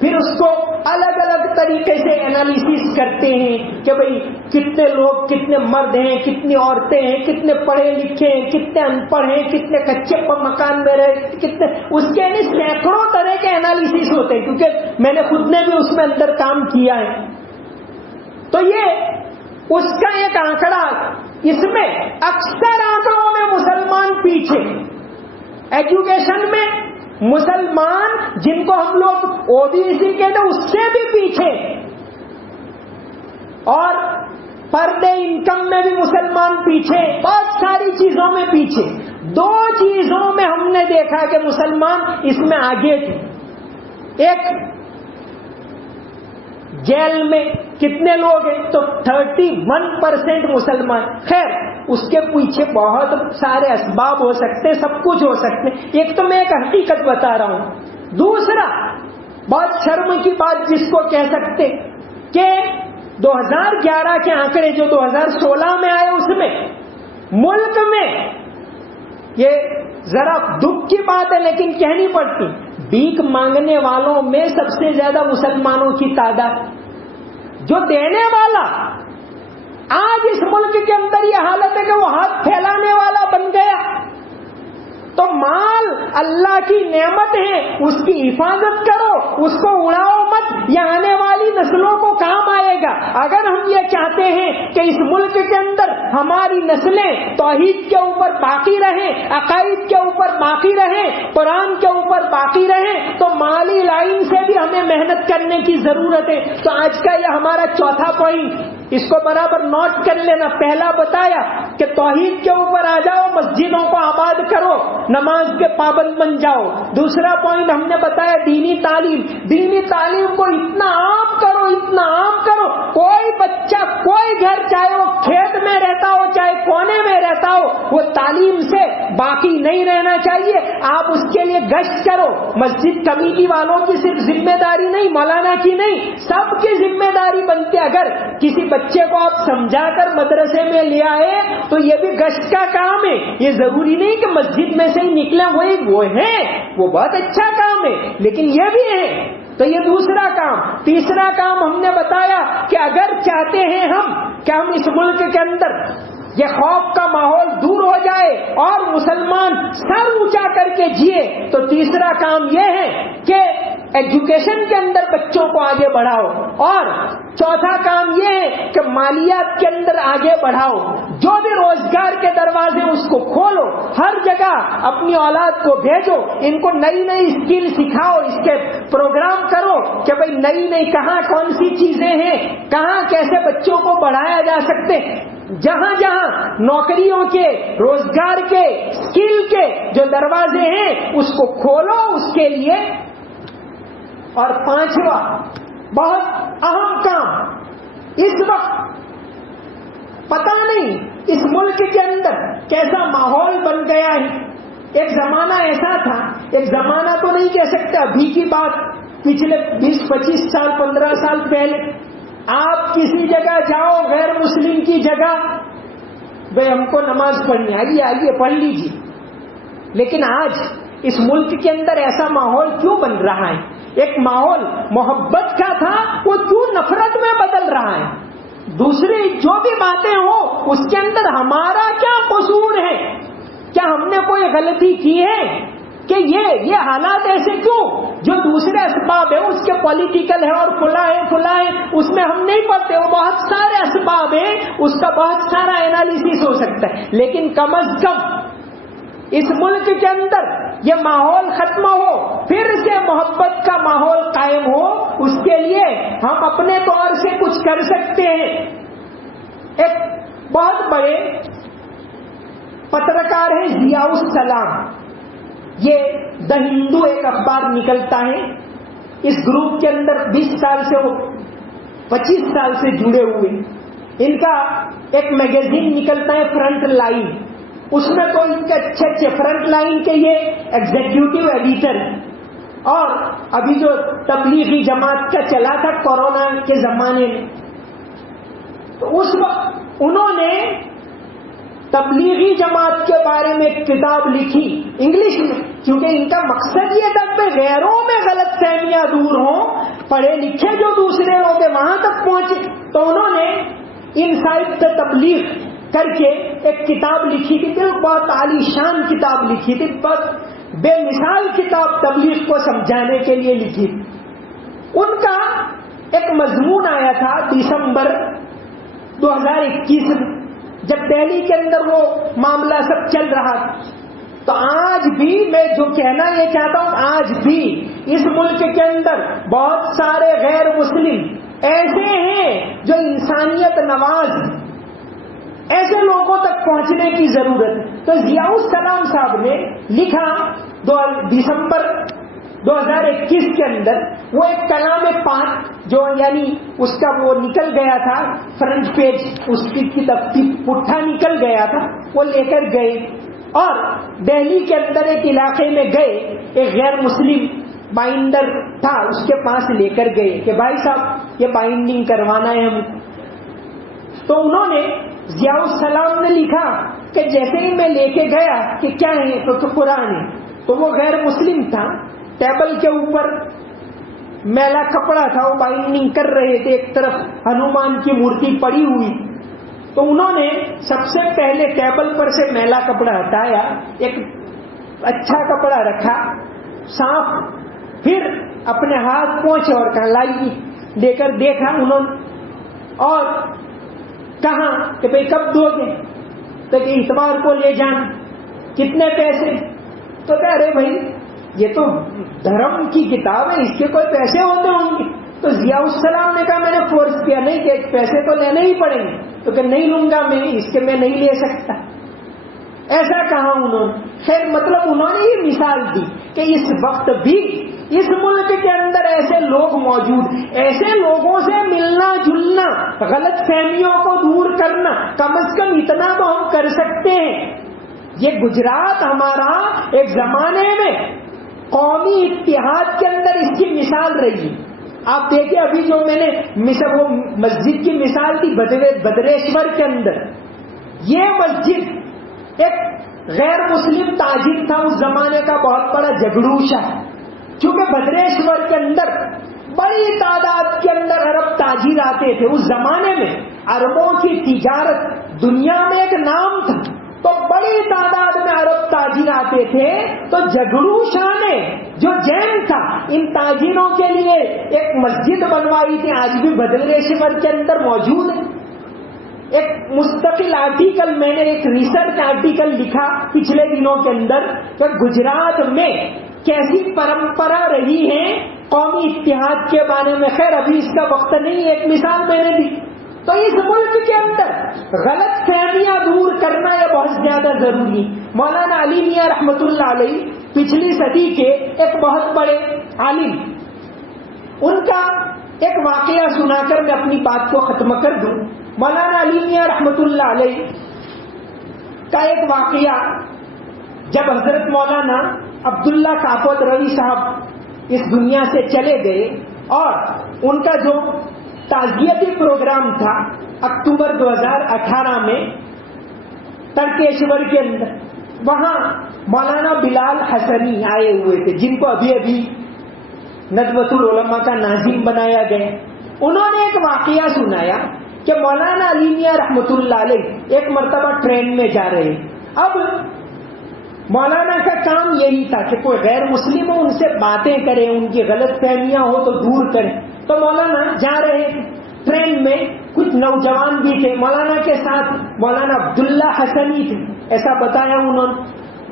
پھر اس کو الگ الگ طریقے سے انالیسس کرتے ہیں کہ بھئی کتنے لوگ، کتنے مرد ہیں، کتنی عورتیں ہیں، کتنے پڑھے لکھے ہیں، کتنے ان پڑھ ہیں، کتنے کچے مکان میں رہے، کتنے، اس کے یعنی سینکڑوں طرح کے انالیسس ہوتے ہیں، کیونکہ میں نے خود نے بھی اس میں اندر کام کیا ہے. تو یہ اس کا ایک آنکڑا، اس میں اکثر آنکڑوں میں مسلمان پیچھے، ایجوکیشن میں مسلمان جن کو ہم لوگ او بی سی کہتے ہیں اس سے بھی پیچھے، اور پر ڈے انکم میں بھی مسلمان پیچھے، بہت ساری چیزوں میں پیچھے. 2 چیزوں میں ہم نے دیکھا کہ مسلمان اس میں آگے تھے. ایک، جیل میں کتنے لوگ ہیں تو 31% مسلمان. خیر اس کے پیچھے بہت سارے اسباب ہو سکتے ہیں، سب کچھ ہو سکتے ہیں. ایک تو میں ایک حقیقت بتا رہا ہوں. دوسرا، بہت شرم کی بات جس کو کہہ سکتے کہ 2011 کے آنکڑے جو 2016 میں آئے، اس میں ملک میں، یہ ذرا دکھ کی بات ہے لیکن کہنی پڑتی، بھیک مانگنے والوں میں سب سے زیادہ مسلمانوں کی تعداد. جو دینے والا، آج اس ملک کے اندر یہ حالت ہے کہ وہ ہاتھ پھیلانے والا بن گیا. تو مال اللہ کی نعمت ہے، اس کی حفاظت کرو، اس کو اڑاؤ مت، یہ آنے والی نسلوں کو کام آئے گا. اگر ہم یہ چاہتے ہیں کہ اس ملک کے اندر ہماری نسلیں توحید کے اوپر باقی رہیں، عقائد کے اوپر باقی رہیں، قرآن کے اوپر باقی رہیں، تو مالی لائن سے بھی ہمیں محنت کرنے کی ضرورت ہے. تو آج کا یہ ہمارا چوتھا پوائنٹ، اس کو برابر نوٹ کر لینا. پہلا بتایا کہ توحید کے اوپر آ جاؤ، مسجدوں کو آباد کرو، نماز کے پابند بن جاؤ. دوسرا پوائنٹ ہم نے بتایا دینی تعلیم. دینی تعلیم کو اتنا عام کرو، اتنا عام کرو، کوئی بچہ، کوئی گھر، چاہے وہ کھیت میں رہتا ہو چاہے کونے میں رہتا ہو، وہ تعلیم سے باقی نہیں رہنا چاہیے. آپ اس کے لیے گشت کرو. مسجد کمیٹی والوں کی صرف ذمہ داری نہیں، مولانا کی نہیں، سب کی ذمہ داری بنتی. اگر کسی بچے کو آپ سمجھا کر مدرسے میں لے آئے تو یہ بھی گشت کا کام ہے. یہ ضروری نہیں کہ مسجد میں سے ہی نکلے وہ ہیں، وہ بہت اچھا کام ہے، لیکن یہ بھی ہے. تو یہ دوسرا کام. تیسرا کام ہم نے بتایا کہ اگر چاہتے ہیں ہم کہ ہم اس ملک کے اندر یہ خوف کا ماحول دور ہو جائے اور مسلمان سر اونچا کر کے جیے، تو تیسرا کام یہ ہے کہ ایجوکیشن کے اندر بچوں کو آگے بڑھاؤ، اور چوتھا کام یہ ہے کہ مالیات کے اندر آگے بڑھاؤ. جو بھی روزگار کے دروازے اس کو کھولو، ہر جگہ اپنی اولاد کو بھیجو، ان کو نئی نئی اسکل سکھاؤ، اس کے پروگرام کرو کہ بھئی نئی نئی کہاں کون سی چیزیں ہیں، کہاں کیسے بچوں کو بڑھایا جا سکتے. جہاں جہاں نوکریوں کے، روزگار کے، اسکل کے جو دروازے ہیں اس کو کھولو اس کے لیے. اور پانچواں بہت اہم کام، اس وقت پتہ نہیں اس ملک کے اندر کیسا ماحول بن گیا ہے. ایک زمانہ ایسا تھا، ایک زمانہ تو نہیں کہہ سکتے، ابھی کی بات، پچھلے 20-25 سال 15 سال پہلے، آپ کسی جگہ جاؤ غیر مسلم کی جگہ، بھئی ہم کو نماز پڑھنی، آئیے پڑھ لیجیے. لیکن آج اس ملک کے اندر ایسا ماحول کیوں بن رہا ہے؟ ایک ماحول محبت کا تھا، وہ کیوں نفرت میں بدل رہا ہے؟ دوسری جو بھی باتیں ہوں اس کے اندر ہمارا کیا قصور ہے؟ کیا ہم نے کوئی غلطی کی ہے کہ یہ حالات ایسے کیوں؟ جو دوسرے اسباب ہیں اس کے پولیٹیکل ہے اور فلاں ہے، اس میں ہم نہیں پڑھتے. وہ بہت سارے اسباب ہیں، اس کا بہت سارا انالیسس ہو سکتا ہے، لیکن کم از کم اس ملک کے اندر یہ ماحول ختم ہو، پھر سے محبت کا ماحول قائم ہو. اس کے لیے ہم اپنے طور سے کچھ کر سکتے ہیں. ایک بہت بڑے پترکار ہیں ضیاء السلام، یہ دا ہندو ایک اخبار نکلتا ہے. اس گروپ کے اندر 20 سال سے، وہ 25 سال سے جڑے ہوئے. ان کا ایک میگزین نکلتا ہے فرنٹ لائن، اس میں تو ان کے اچھے فرنٹ لائن کے یہ ایگزیکٹو ایڈیٹر. اور ابھی جو تبلیغی جماعت کا چلا تھا کورونا کے زمانے میں، تو اس وقت انہوں نے تبلیغی جماعت کے بارے میں ایک کتاب لکھی انگلش میں. کیونکہ ان کا مقصد یہ تھا کہ غیروں میں غلط فہمیاں دور ہوں، پڑھے لکھے جو دوسرے لوگ ہیں وہاں تک پہنچے. تو انہوں نے انسائٹ تبلیغ کر کے ایک کتاب لکھی تھی، بہت عالی شان کتاب لکھی تھی، بہت بے مثال کتاب تبلیغ کو سمجھانے کے لیے لکھی. ان کا ایک مضمون آیا تھا دسمبر 2021 میں، جب دہلی کے اندر وہ معاملہ سب چل رہا تھا. تو آج بھی میں جو کہنا یہ چاہتا ہوں، آج بھی اس ملک کے اندر بہت سارے غیر مسلم ایسے ہیں جو انسانیت نواز، ایسے لوگوں تک پہنچنے کی ضرورت ہے. تو ضیاء السلام صاحب نے لکھا دسمبر 2021 کے اندر وہ ایک کلام پاک جو یعنی اس کا وہ نکل گیا تھا فرنٹ پیج، اس کی پٹھا نکل گیا تھا، وہ لے کر گئے اور دہلی کے اندر ایک علاقے میں گئے. ایک غیر مسلم بائنڈر تھا، اس کے پاس لے کر گئے کہ بھائی صاحب یہ بائنڈنگ کروانا ہے ہم. تو انہوں نے ضیاء السلام نے لکھا کہ جیسے ہی میں لے کے گیا کہ کیا ہے تو قرآن ہے. تو وہ غیر مسلم تھا، ٹیبل کے اوپر میلا کپڑا تھا، وہ بائنڈنگ کر رہے تھے، ایک طرف ہنومان کی مورتی پڑی ہوئی. تو انہوں نے سب سے پہلے ٹیبل پر سے میلا کپڑا ہٹایا، ایک اچھا کپڑا رکھا صاف، پھر اپنے ہاتھ پہنچے اور کہا لائی، لے کر دیکھا انہوں نے اور کہا کہ بھئی کب دو گے؟ تو کہ اتوار کو لے جانا. کتنے پیسے؟ تو کہہ رہے بھائی یہ تو دھرم کی کتاب ہے، اس کے کوئی پیسے ہوتے ہوں گے. تو ضیاء السلام نے کہا میں نے فورس کیا نہیں کہ پیسے تو لینے ہی پڑیں گے. تو کہ نہیں لوں گا میں، اس کے میں نہیں لے سکتا، ایسا کہا انہوں نے. خیر مطلب انہوں نے یہ مثال دی کہ اس وقت بھی اس ملک کے اندر ایسے لوگ موجود، ایسے لوگوں سے ملنا جلنا، غلط فہمیوں کو دور کرنا، کم از کم اتنا تو ہم کر سکتے ہیں. یہ گجرات ہمارا ایک زمانے میں قومی اتحاد کے اندر اس کی مثال رہی. آپ دیکھیں ابھی جو میں نے وہ مسجد کی مثال دی بدریشور کے اندر، یہ مسجد ایک غیر مسلم تاجر تھا اس زمانے کا بہت بڑا جگڑوشا، چونکہ بدریشور کے اندر بڑی تعداد کے اندر عرب تاجر آتے تھے. اس زمانے میں عربوں کی تجارت دنیا میں ایک نام تھا، تو بڑی تعداد میں عرب تاجر آتے تھے. تو جگڑو شاہ نے جو جین تھا ان تاجروں کے لیے ایک مسجد بنوائی تھی، آج بھی بدریشور کے اندر موجود ہے. ایک مستقل آرٹیکل میں نے ایک ریسرچ آرٹیکل لکھا پچھلے دنوں کے اندر کہ گجرات میں کیسی پرمپرا رہی ہے قومی اتحاد کے بارے میں. خیر ابھی اس کا وقت نہیں، ایک مثال میں نے دی. تو اس ملک کے اندر غلط فہمیاں دور کرنا یہ بہت زیادہ ضروری. مولانا علی میاں رحمۃ اللہ علیہ پچھلی صدی کے ایک بہت بڑے عالم، ان کا ایک واقعہ سنا کر میں اپنی بات کو ختم کر دوں. مولانا علی میاں رحمۃ اللہ علیہ کا ایک واقعہ، جب حضرت مولانا عبداللہ کاکوت روی صاحب اس دنیا سے چلے گئے اور ان کا جو تعزیتی پروگرام تھا اکتوبر 2018 میں ترکیشور کے اندر، وہاں مولانا بلال حسنی آئے ہوئے تھے جن کو ابھی ابھی ندوۃ العلماء کا ناظم بنایا گیا. انہوں نے ایک واقعہ سنایا کہ مولانا علی میاں رحمۃ اللہ علیہ ایک مرتبہ ٹرین میں جا رہے. اب مولانا کا کام یہی تھا کہ کوئی غیر مسلم ہو ان سے باتیں کریں، ان کی غلط فہمیاں ہو تو دور کریں. تو مولانا جا رہے تھے ٹرین میں، کچھ نوجوان بھی تھے، مولانا کے ساتھ مولانا عبداللہ حسنی تھے ایسا بتایا انہوں نے،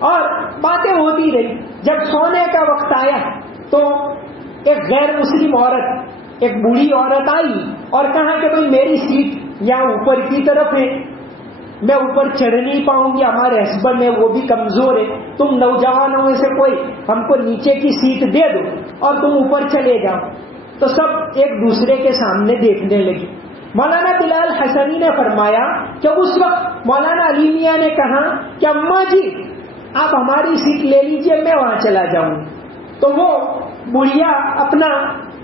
اور باتیں ہوتی رہی. جب سونے کا وقت آیا تو ایک غیر مسلم عورت، ایک بوڑھی عورت آئی اور کہا کہ بھئی میری سیٹ یہاں اوپر کی طرف ہے، میں اوپر چڑھ نہیں پاؤں گی، ہمارے ہسبینڈ ہے وہ بھی کمزور ہے، تم نوجوانوں میں سے کوئی ہم کو نیچے کی سیٹ دے دو اور تم اوپر چلے جاؤ. تو سب ایک دوسرے کے سامنے دیکھنے لگے. مولانا بلال حسنی نے فرمایا کہ اس وقت مولانا علی میاں نے کہا کہ اماں جی آپ ہماری سیٹ لے لیجئے، میں وہاں چلا جاؤں. تو وہ بڑھیا اپنا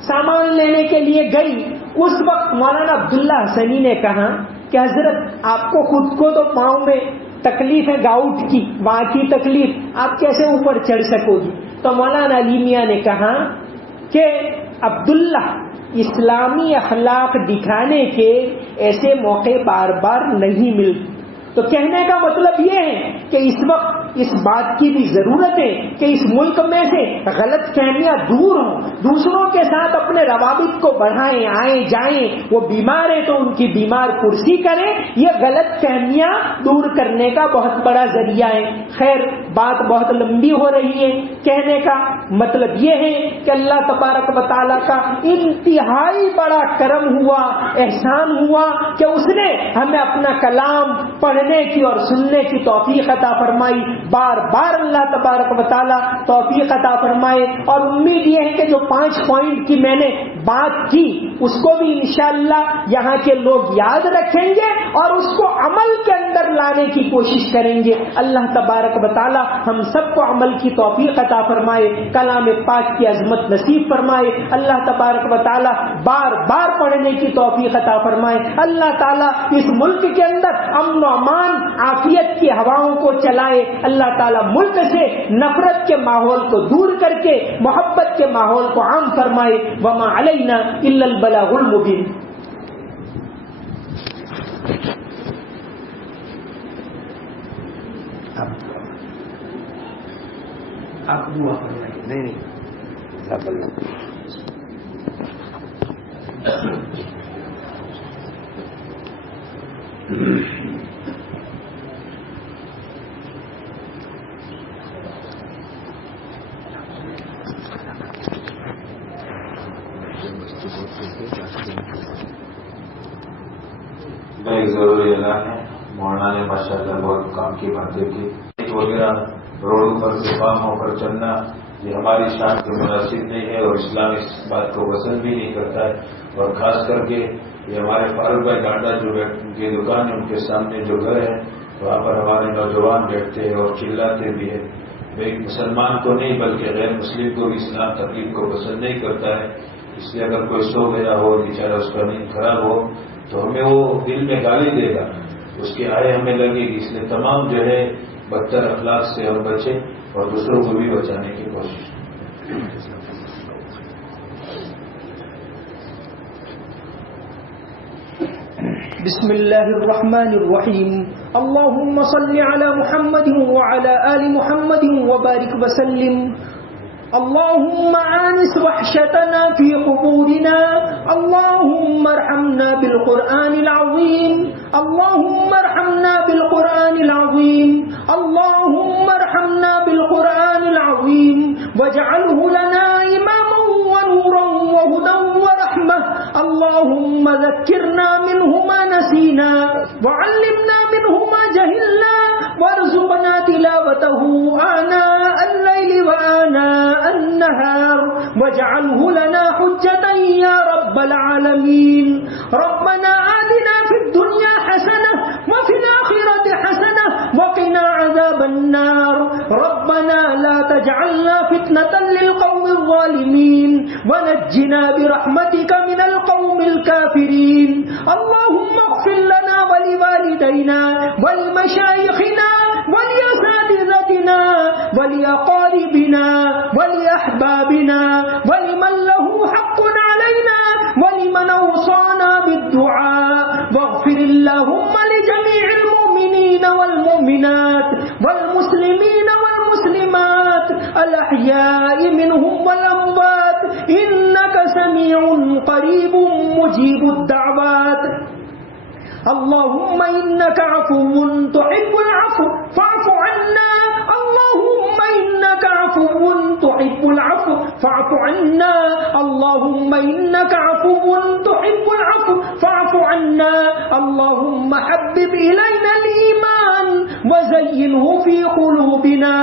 سامان لینے کے لیے گئی. اس وقت مولانا عبداللہ حسنی نے کہا کہ حضرت آپ کو خود کو تو پاؤں میں تکلیف ہے گاؤٹ کی، وہاں کی تکلیف، آپ کیسے اوپر چڑھ سکو گی؟ تو مولانا علی میاں نے کہا کہ عبداللہ، اسلامی اخلاق دکھانے کے ایسے موقع بار بار نہیں ملتے. تو کہنے کا مطلب یہ ہے کہ اس وقت اس بات کی بھی ضرورت ہے کہ اس ملک میں سے غلط فہمیاں دور ہوں، دوسروں کے ساتھ اپنے روابط کو بڑھائیں، آئیں جائیں. وہ بیمار ہیں تو ان کی بیمار کرسی کریں. یہ غلط فہمیاں دور کرنے کا بہت بڑا ذریعہ ہے. خیر، بات بہت لمبی ہو رہی ہے. کہنے کا مطلب یہ ہے کہ اللہ تبارک و تعالیٰ کا انتہائی بڑا کرم ہوا، احسان ہوا کہ اس نے ہمیں اپنا کلام پڑھنے کی اور سننے کی توفیق عطا فرمائی. بار بار اللہ تبارک و تعالیٰ توفیق عطا فرمائے. اور امید یہ ہے کہ جو 5 پوائنٹ کی میں نے بات کی اس کو بھی انشاءاللہ یہاں کے لوگ یاد رکھیں گے اور اس کو عمل کے اندر لانے کی کوشش کریں گے. اللہ تبارک و تعالیٰ ہم سب کو عمل کی توفیق عطا فرمائے، کلام پاک کی عظمت نصیب فرمائے. اللہ تبارک و تعالیٰ بار بار پڑھنے کی توفیق عطا فرمائے. اللہ تعالیٰ اس ملک کے اندر امن و امان، عافیت کی ہواؤں کو چلائے. اللہ تعالیٰ ملک سے نفرت کے ماحول کو دور کر کے محبت کے ماحول کو عام فرمائے. وما علینا الا البلاغ المبین. آپ دعا فرمائیں. نہیں ایک ضروری اعلان ہے. مولانا نے ماشاءاللہ بہت کام کی باتیں کی. وغیرہ روڈ پر سے فارم ہو کر چلنا یہ ہماری شان کے مناسب نہیں ہے اور اسلام اس بات کو پسند بھی نہیں کرتا ہے. اور خاص کر کے یہ ہمارے فاروق بھائی ڈانڈا جو کی دکان ہے ان کے سامنے جو گھر ہے وہاں پر ہمارے نوجوان بیٹھتے ہیں اور چلاتے بھی ہیں. ایک مسلمان کو نہیں بلکہ غیر مسلم کو بھی اسلام تقریب کو پسند نہیں کرتا ہے. اس لیے اگر کوئی سو گیا ہو بیچارہ اس کا نیند خراب ہو تو ہمیں وہ دل میں گالی دے گا، اس کی آئے ہمیں لگے گی. اس لیے تمام جو ہے بدتر اخلاق سے ہم بچیں اور دوسروں کو بھی بچانے کی کوشش. بسم اللہ الرحمن الرحیم. اللهم صل على محمد وعلى آل محمد وبارك وسلم. اللهم آنس وحشتنا في قبورنا. اللهم ارحمنا بالقرآن العظيم. اللهم ارحمنا بالقرآن العظيم. اللهم ارحمنا بالقرآن العظيم واجعله لنا إماما ونورا وهدى ورحمة. اللهم ذكرنا منه ما نسينا وعلمنا منه ما جهلنا وارزقنا تلاوته آناء الليل وآناء النهار واجعله لنا حجة يا رب العالمين. ربنا آتنا في الدنيا حسنة وفي الآخرة حسنة وقنا عذاب النار. ربنا لا تجعلنا فتنة للقوم الظالمين ونجنا برحمتك من القوم الكافرين. اللهم اغفر لنا ولوالدينا ولمشايخنا ولأساتذتنا ولأقاربنا ولأحبابنا ولمن له حق علينا ولمن أوصانا بالدعاء. واغفر اللهم لجميع المؤمنين والمؤمنات والمسلمين والمسلمات الأحياء منهم والأموات إنك سميع قريب مجيب الدعوات. اللهم إنك عفو تحب العفو فاعف عنا. اللهم إنك عفو تحب العفو فاعف عنا. اللهم إنك عفو تحب العفو فاعف عنا. اللهم حبب إلينا الإيمان وزينه في قلوبنا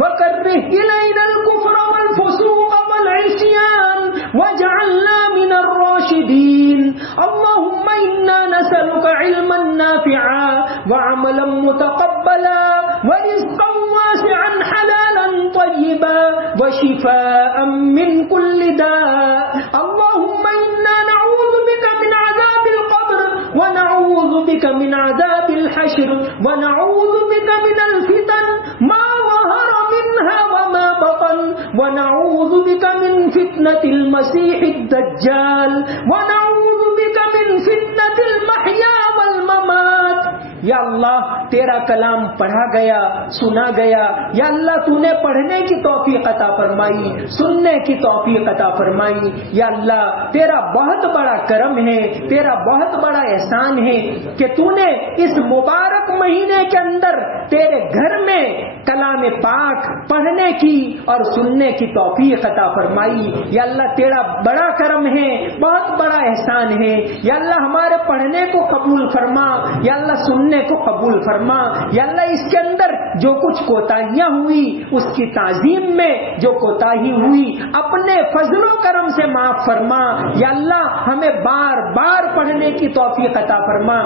وكره إلينا الكفر والفسوق والعصيان واجعلنا من الراشدين. اللهم إنا نسألك علما نافعا وعملا متقبلا ورزقا واسعا حلالا طيبا وشفاء من كل داء. اللهم إنا نعوذ بك من عذاب القبر ونعوذ بك من عذاب الحريق الحشر ونعوذ بك من الفتن ما ظهر منها وما بطن ونعوذ بك من فتنة المسيح الدجال ونعوذ بك من فتنة المحيا والممات. یا اللہ تیرا کلام پڑھا گیا سنا گیا، یا اللہ تو نے پڑھنے کی توفیق عطا فرمائی، سننے کی توفیق عطا فرمائی. یا اللہ تیرا بہت بڑا کرم ہے، تیرا بہت بڑا احسان ہے کہ تو نے اس مبارک مہینے کے اندر تیرے گھر میں کلام پاک پڑھنے کی اور سننے کی توفیق عطا فرمائی. یا اللہ تیرا بڑا کرم ہے، بہت بڑا احسان ہے. یا اللہ ہمارے پڑھنے کو قبول فرما، یا اللہ سننے کو قبول فرما. یا اللہ اس کے اندر جو کچھ کوتاہیاں ہوئی اس کی تعظیم میں جو کوتاہی ہوئی اپنے فضل و کرم سے معاف فرما. یا اللہ ہمیں بار بار پڑھنے کی توفیق عطا فرما.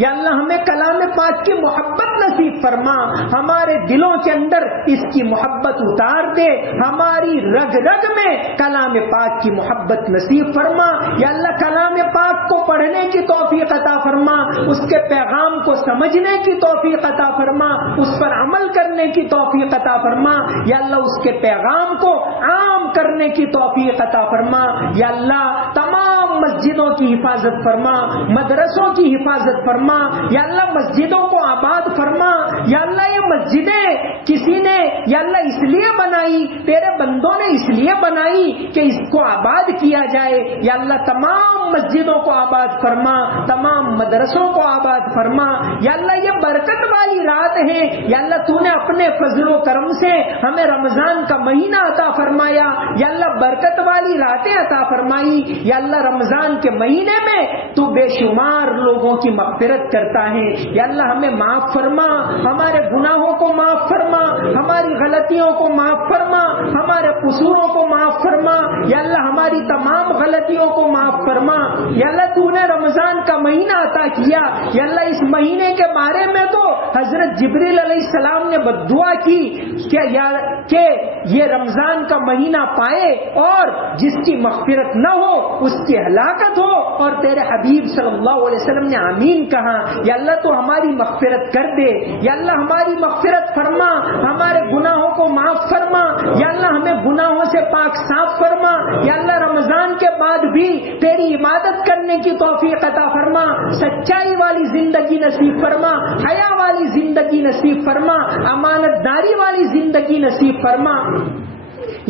یا اللہ ہمیں کلام پاک کی محبت نصیب فرما، ہمارے دلوں کے اندر اس کی محبت اتار دے، ہماری رگ رگ میں کلام پاک کی محبت نصیب فرما. یا اللہ کلام پاک کو پڑھنے کی توفیق عطا فرما، اس کے پیغام کو سمجھنے کی توفیق عطا فرما، اس پر عمل کرنے کی توفیق عطا فرما. یا اللہ اس کے پیغام کو عام کرنے کی توفیق عطا فرما. یا اللہ تمام مسجدوں کی حفاظت فرما، مدرسوں کی حفاظت فرما. یا اللہ مسجدوں کو آباد فرما. یا اللہ یہ مسجدیں کسی نے یا اللہ اس لیے بنائی، تیرے بندوں نے اس لیے بنائی کہ اس کو آباد کیا جائے. یا اللہ تمام مسجدوں کو آباد فرما، تمام مدرسوں کو آباد فرما. یا اللہ یہ برکت والی رات ہے، یا اللہ تو نے اپنے فضل و کرم سے ہمیں رمضان کا مہینہ عطا فرمایا. یا اللہ برکت والی راتیں عطا فرمائی. یا اللہ رمضان کے مہینے میں تو بے شمار لوگوں کی مغفرت کرتا ہے. یا اللہ ہمیں معاف فرما، ہمارے گناہوں کو معاف فرما، ہماری غلطیوں کو معاف فرما، ہمارے قصوروں کو معاف فرما. یا اللہ ہماری تمام غلطیوں کو معاف فرما. یا اللہ تو نے رمضان کا مہینہ عطا کیا. یا اللہ اس مہینے کے بارے میں تو حضرت جبریل علیہ السلام نے بد دعا کی کہ یہ رمضان کا مہینہ پائے اور جس کی مغفرت نہ ہو اس کی ہلاکت ہو، اور تیرے حبیب صلی اللہ علیہ وسلم نے آمین کہا. یا اللہ تو ہماری مغفرت کر دے. یا اللہ ہماری مغفرت فرما، ہمارے گناہوں کو معاف فرما. یا اللہ ہمیں گناہوں سے پاک صاف فرما. یا اللہ رمضان کے بعد بھی تیری عبادت کرنے کی توفیق عطا فرما، سچائی والی زندگی نصیب فرما، حیا والی زندگی نصیب فرما، امانت داری والی زندگی نصیب فرما.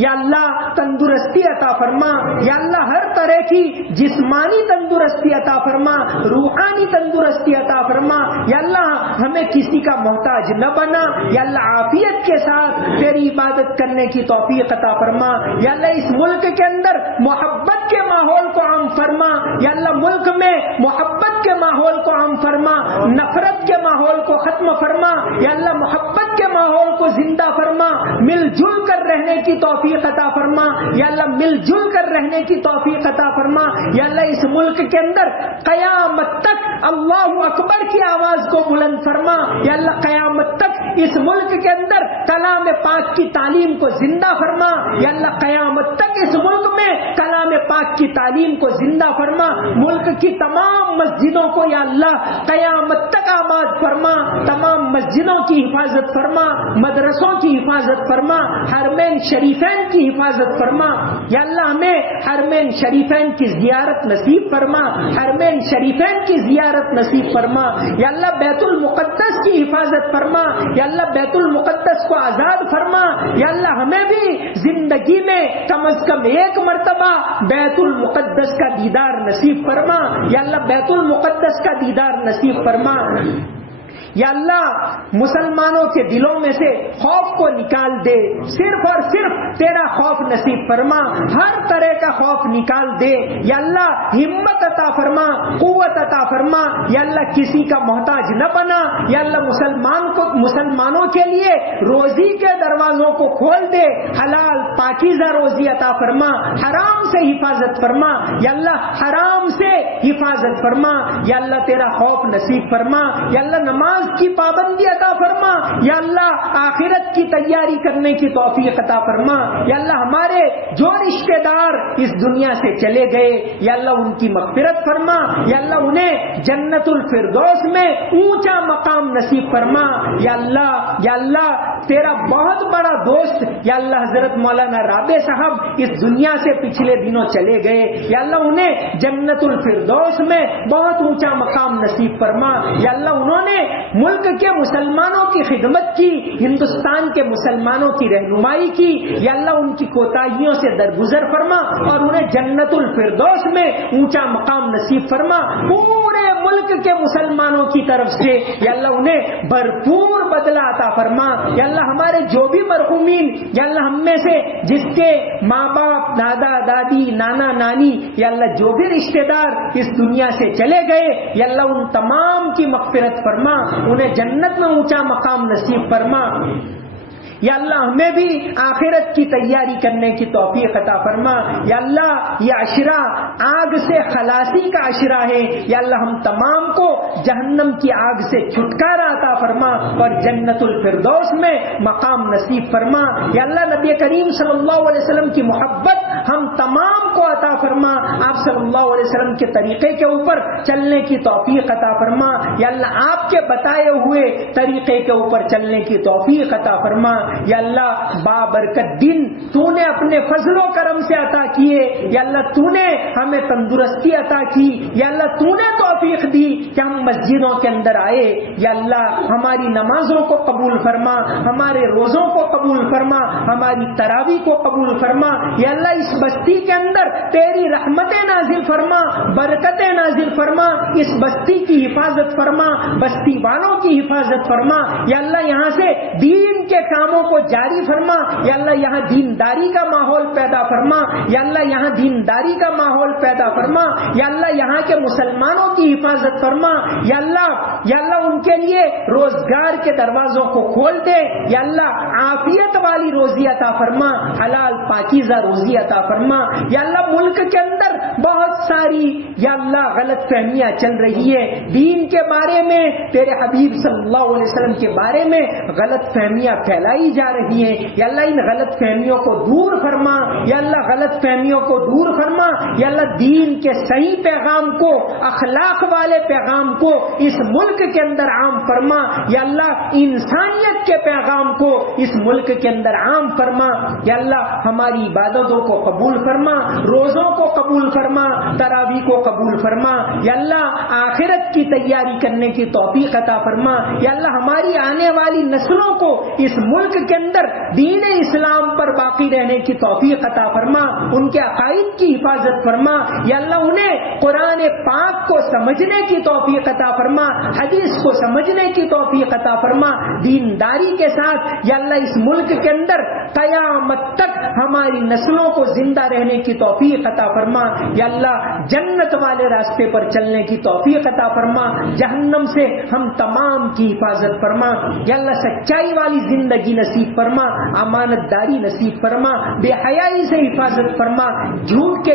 یا اللہ تندرستی عطا فرما. یا اللہ ہر طرح کی جسمانی تندرستی عطا فرما، روحانی تندرستی عطا فرما. یا اللہ ہمیں کسی کا محتاج نہ بنا. یا اللہ عافیت کے ساتھ تیری عبادت کرنے کی توفیق عطا فرما. یا اللہ اس ملک کے اندر محبت کے ماحول کو عام فرما. یا اللہ ملک میں محبت کے ماحول کو عام فرما، نفرت کے ماحول کو ختم فرما. یا اللہ محبت کے ماحول کو زندہ فرما، مل جل کر رہنے کی توفیق عطا فرما. یا اللہ مل جل کر رہنے کی توفیق عطا فرما. یا اللہ اس ملک کے اندر قیامت تک اللہ اکبر کی آواز کو بلند فرما. یا اللہ قیامت تک اس ملک کے اندر کلام پاک کی تعلیم کو زندہ فرما. یا اللہ قیامت تک اس ملک میں کلام پاک کی تعلیم کو زندہ فرما. ملک کی تمام مسجدوں کو یا اللہ قیامت تک آباد فرما. تمام مسجدوں کی حفاظت فرما، مدرسوں کی حفاظت فرما، حرمین شریفین کی حفاظت فرما. یا اللہ ہمیں حرمین شریفین کی زیارت نصیب فرما، حرمین شریفین کی زیارت نصیب فرما. یا اللہ بیت المقدس کی حفاظت فرما. یا اللہ بیت المقدس کو آزاد فرما. یا اللہ ہمیں بھی زندگی میں کم از کم ایک مرتبہ بیت المقدس کا دیدار نصیب فرما. یا اللہ بیت المقدس کا دیدار نصیب فرما. یا اللہ مسلمانوں کے دلوں میں سے خوف کو نکال دے، صرف اور صرف تیرا خوف نصیب فرما، ہر طرح کا خوف نکال دے. یا اللہ ہمت عطا فرما، قوت عطا فرما. یا اللہ کسی کا محتاج نہ بنا. یا اللہ مسلمانوں کے لیے روزی کے دروازوں کو کھول دے، حلال پاکیزہ روزی عطا فرما، حرام سے حفاظت فرما. یا اللہ حرام سے حفاظت فرما، یا اللہ تیرا خوف نصیب فرما، یا اللہ نماز کی پابندی عطا فرما، یا اللہ آخرت کی تیاری کرنے کی توفیق عطا فرما، یا اللہ ہمارے جو رشتہ دار اس دنیا سے چلے گئے یا اللہ ان کی مغفرت فرما، یا اللہ انہیں جنت الفردوس میں اونچا مقام نصیب فرما، یا اللہ تیرا بہت بڑا دوست یا اللہ حضرت مولانا رابع صاحب اس دنیا سے پچھلے دنوں چلے گئے، یا اللہ انہیں جنت الفردوس میں بہت اونچا مقام نصیب فرما، یا اللہ انہوں نے ملک کے مسلمانوں کی خدمت کی، ہندوستان کے مسلمانوں کی رہنمائی کی، یا اللہ ان کی کوتاہیوں سے درگزر فرما اور انہیں جنت الفردوس میں اونچا مقام نصیب فرما، پورے ملک کے مسلمانوں کی طرف سے یا اللہ انہیں بھرپور بدلہ عطا فرما، یا اللہ ہمارے جو بھی مرحومین یا اللہ ہم میں سے جس کے ماں باپ، دادا دادی، نانا نانی یا اللہ جو بھی رشتہ دار اس دنیا سے چلے گئے یا اللہ ان تمام کی مغفرت فرما، انہیں جنت میں اونچا مقام نصیب فرما، یا اللہ ہمیں بھی آخرت کی تیاری کرنے کی توفیق عطا فرما، یا اللہ یہ عشرہ آگ سے خلاصی کا عشرہ ہے، یا اللہ ہم تمام کو جہنم کی آگ سے چھٹکارا عطا فرما اور جنت الفردوس میں مقام نصیب فرما، یا اللہ نبی کریم صلی اللہ علیہ وسلم کی محبت ہم تمام کو عطا فرما، آپ صلی اللہ علیہ وسلم کے طریقے کے اوپر چلنے کی توفیق عطا فرما، یا اللہ آپ کے بتائے ہوئے طریقے کے اوپر چلنے کی توفیق عطا فرما، یا اللہ بابرکت دن تو نے اپنے فضل و کرم سے عطا کیے، یا اللہ تو نے ہمیں تندرستی عطا کی، یا اللہ تو نے توفیق دی کہ ہم مسجدوں کے اندر آئے، یا اللہ ہماری نمازوں کو قبول فرما، ہمارے روزوں کو قبول فرما، ہماری تراویح کو قبول فرما، یا اللہ اس بستی کے اندر تیری رحمتیں نازل فرما، برکتیں نازل فرما، اس بستی کی حفاظت فرما، بستی والوں کی حفاظت فرما، یا اللہ یہاں سے دین کے کاموں کو جاری فرما، یا اللہ یہاں دینداری کا ماحول پیدا فرما، یا اللہ یہاں دینداری کا ماحول پیدا فرما، یا اللہ یہاں کے مسلمانوں کی حفاظت فرما، یا اللہ ان کے لیے روزگار کے دروازوں کو کھول دے، یا اللہ عافیت والی روزی عطا فرما، حلال پاکیزہ روزی عطا فرما، یا اللہ ملک کے اندر بہت ساری یا اللہ غلط فہمیاں چل رہی ہے دین کے بارے میں، تیرے حبیب صلی اللہ علیہ وسلم کے بارے میں غلط فہمیاں پھیلائی جا رہی ہیں، یا اللہ ان غلط فہمیوں کو دور فرما، یا اللہ غلط فہمیوں کو دور فرما، یا اللہ دین کے صحیح پیغام کو، اخلاق والے پیغام کو اس ملک کے اندر عام فرما، یا اللہ انسانیت کے پیغام کو اس ملک کے اندر عام فرما، یا اللہ ہماری عبادتوں کو قبول فرما، روزوں کو قبول فرما، تراویح کو قبول فرما، یا اللہ آخرت کی تیاری کرنے کی توفیق عطا فرما، یا اللہ ہماری آنے والی نسلوں کو اس ملک کے اندر دین اسلام پر باقی رہنے کی توفیق عطا فرما، ان کے عقائد کی حفاظت فرما، یا اللہ انہیں قرآن پاک کو سمجھنے کی توفیق عطا فرما، حدیث کو سمجھنے کی توفیق عطا فرما، دینداری کے ساتھ یا اللہ اس ملک کے اندر قیامت تک ہماری نسلوں کو زندہ رہنے کی توفیق عطا فرما، یا اللہ جنت والے راستے پر چلنے کی توفیق عطا فرما، جہنم سے ہم تمام کی حفاظت فرما، یا اللہ سچائی والی زندگی نصیب فرما، امانت داری نصیب فرما، بے حیائی سے حفاظت فرما، جھوٹ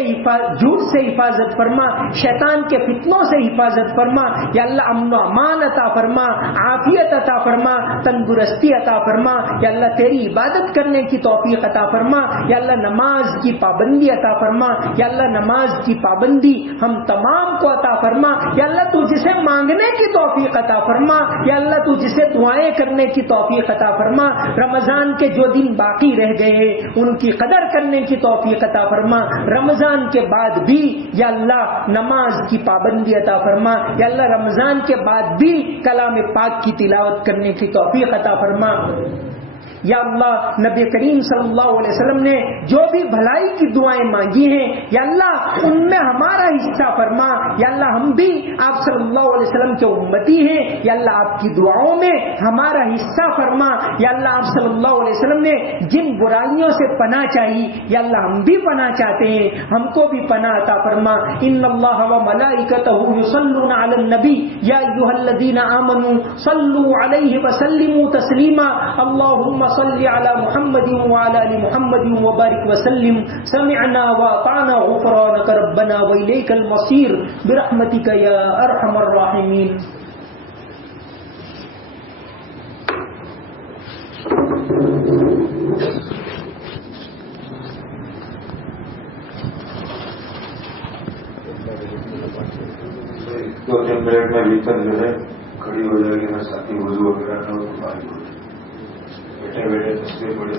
سے حفاظت فرما، شیطان کے فتنوں سے حفاظت فرما، یا اللہ امن و امان عطا فرما، عافیت عطا فرما، تندرستی عطا فرما، یا اللہ تیری عبادت کرنے کی توفیق عطا فرما، یا اللہ نماز کی پابندی عطا فرما، یا اللہ نماز کی پابندی ہم تمام کو عطا فرما، یا اللہ تو جسے مانگنے کی توفیق عطا فرما، یا اللہ تو جسے دعائیں کرنے کی توفیق عطا فرما، رمضان کے جو دن باقی رہ گئے ان کی قدر کرنے کی توفیق عطا فرما، رمضان کے بعد بھی یا اللہ نماز کی پابندی عطا فرما، یا اللہ رمضان کے بعد بھی کلام پاک کی تلاوت کرنے کی توفیق عطا فرما، یا اللہ نبی کریم صلی اللہ علیہ وسلم نے جو بھی بھلائی کی دعائیں مانگی ہیں یا اللہ ان میں ہمارا حصہ فرما، یا اللہ ہم بھی آپ صلی اللہ علیہ وسلم کے امتی ہیں، یا اللہ آپ کی دعاؤں میں ہمارا حصہ فرما، یا اللہ آپ صلی اللہ علیہ وسلم نے جن برائیوں سے پناہ چاہی یا اللہ ہم بھی پناہ چاہتے ہیں، ہم کو بھی پناہ عطا فرما۔ ان اللہ و ملائکتہ یصلون علی النبی یا ایھا الذین آمنوا صلوا علیہ وسلموا تسلیما، اللہم صل على محمد وعلى آل محمد وبارك وسلم. سمعنا وأطعنا غفرانك ربنا وإليك المصير برحمتك يا أرحم الراحمين. دو تین منٹ میں بھیتر جو ہے کھڑی ہو جائے گی. میں ساتھی وضو وغیرہ نہ ہو تو بیٹھے بیٹھے تصویر پڑے.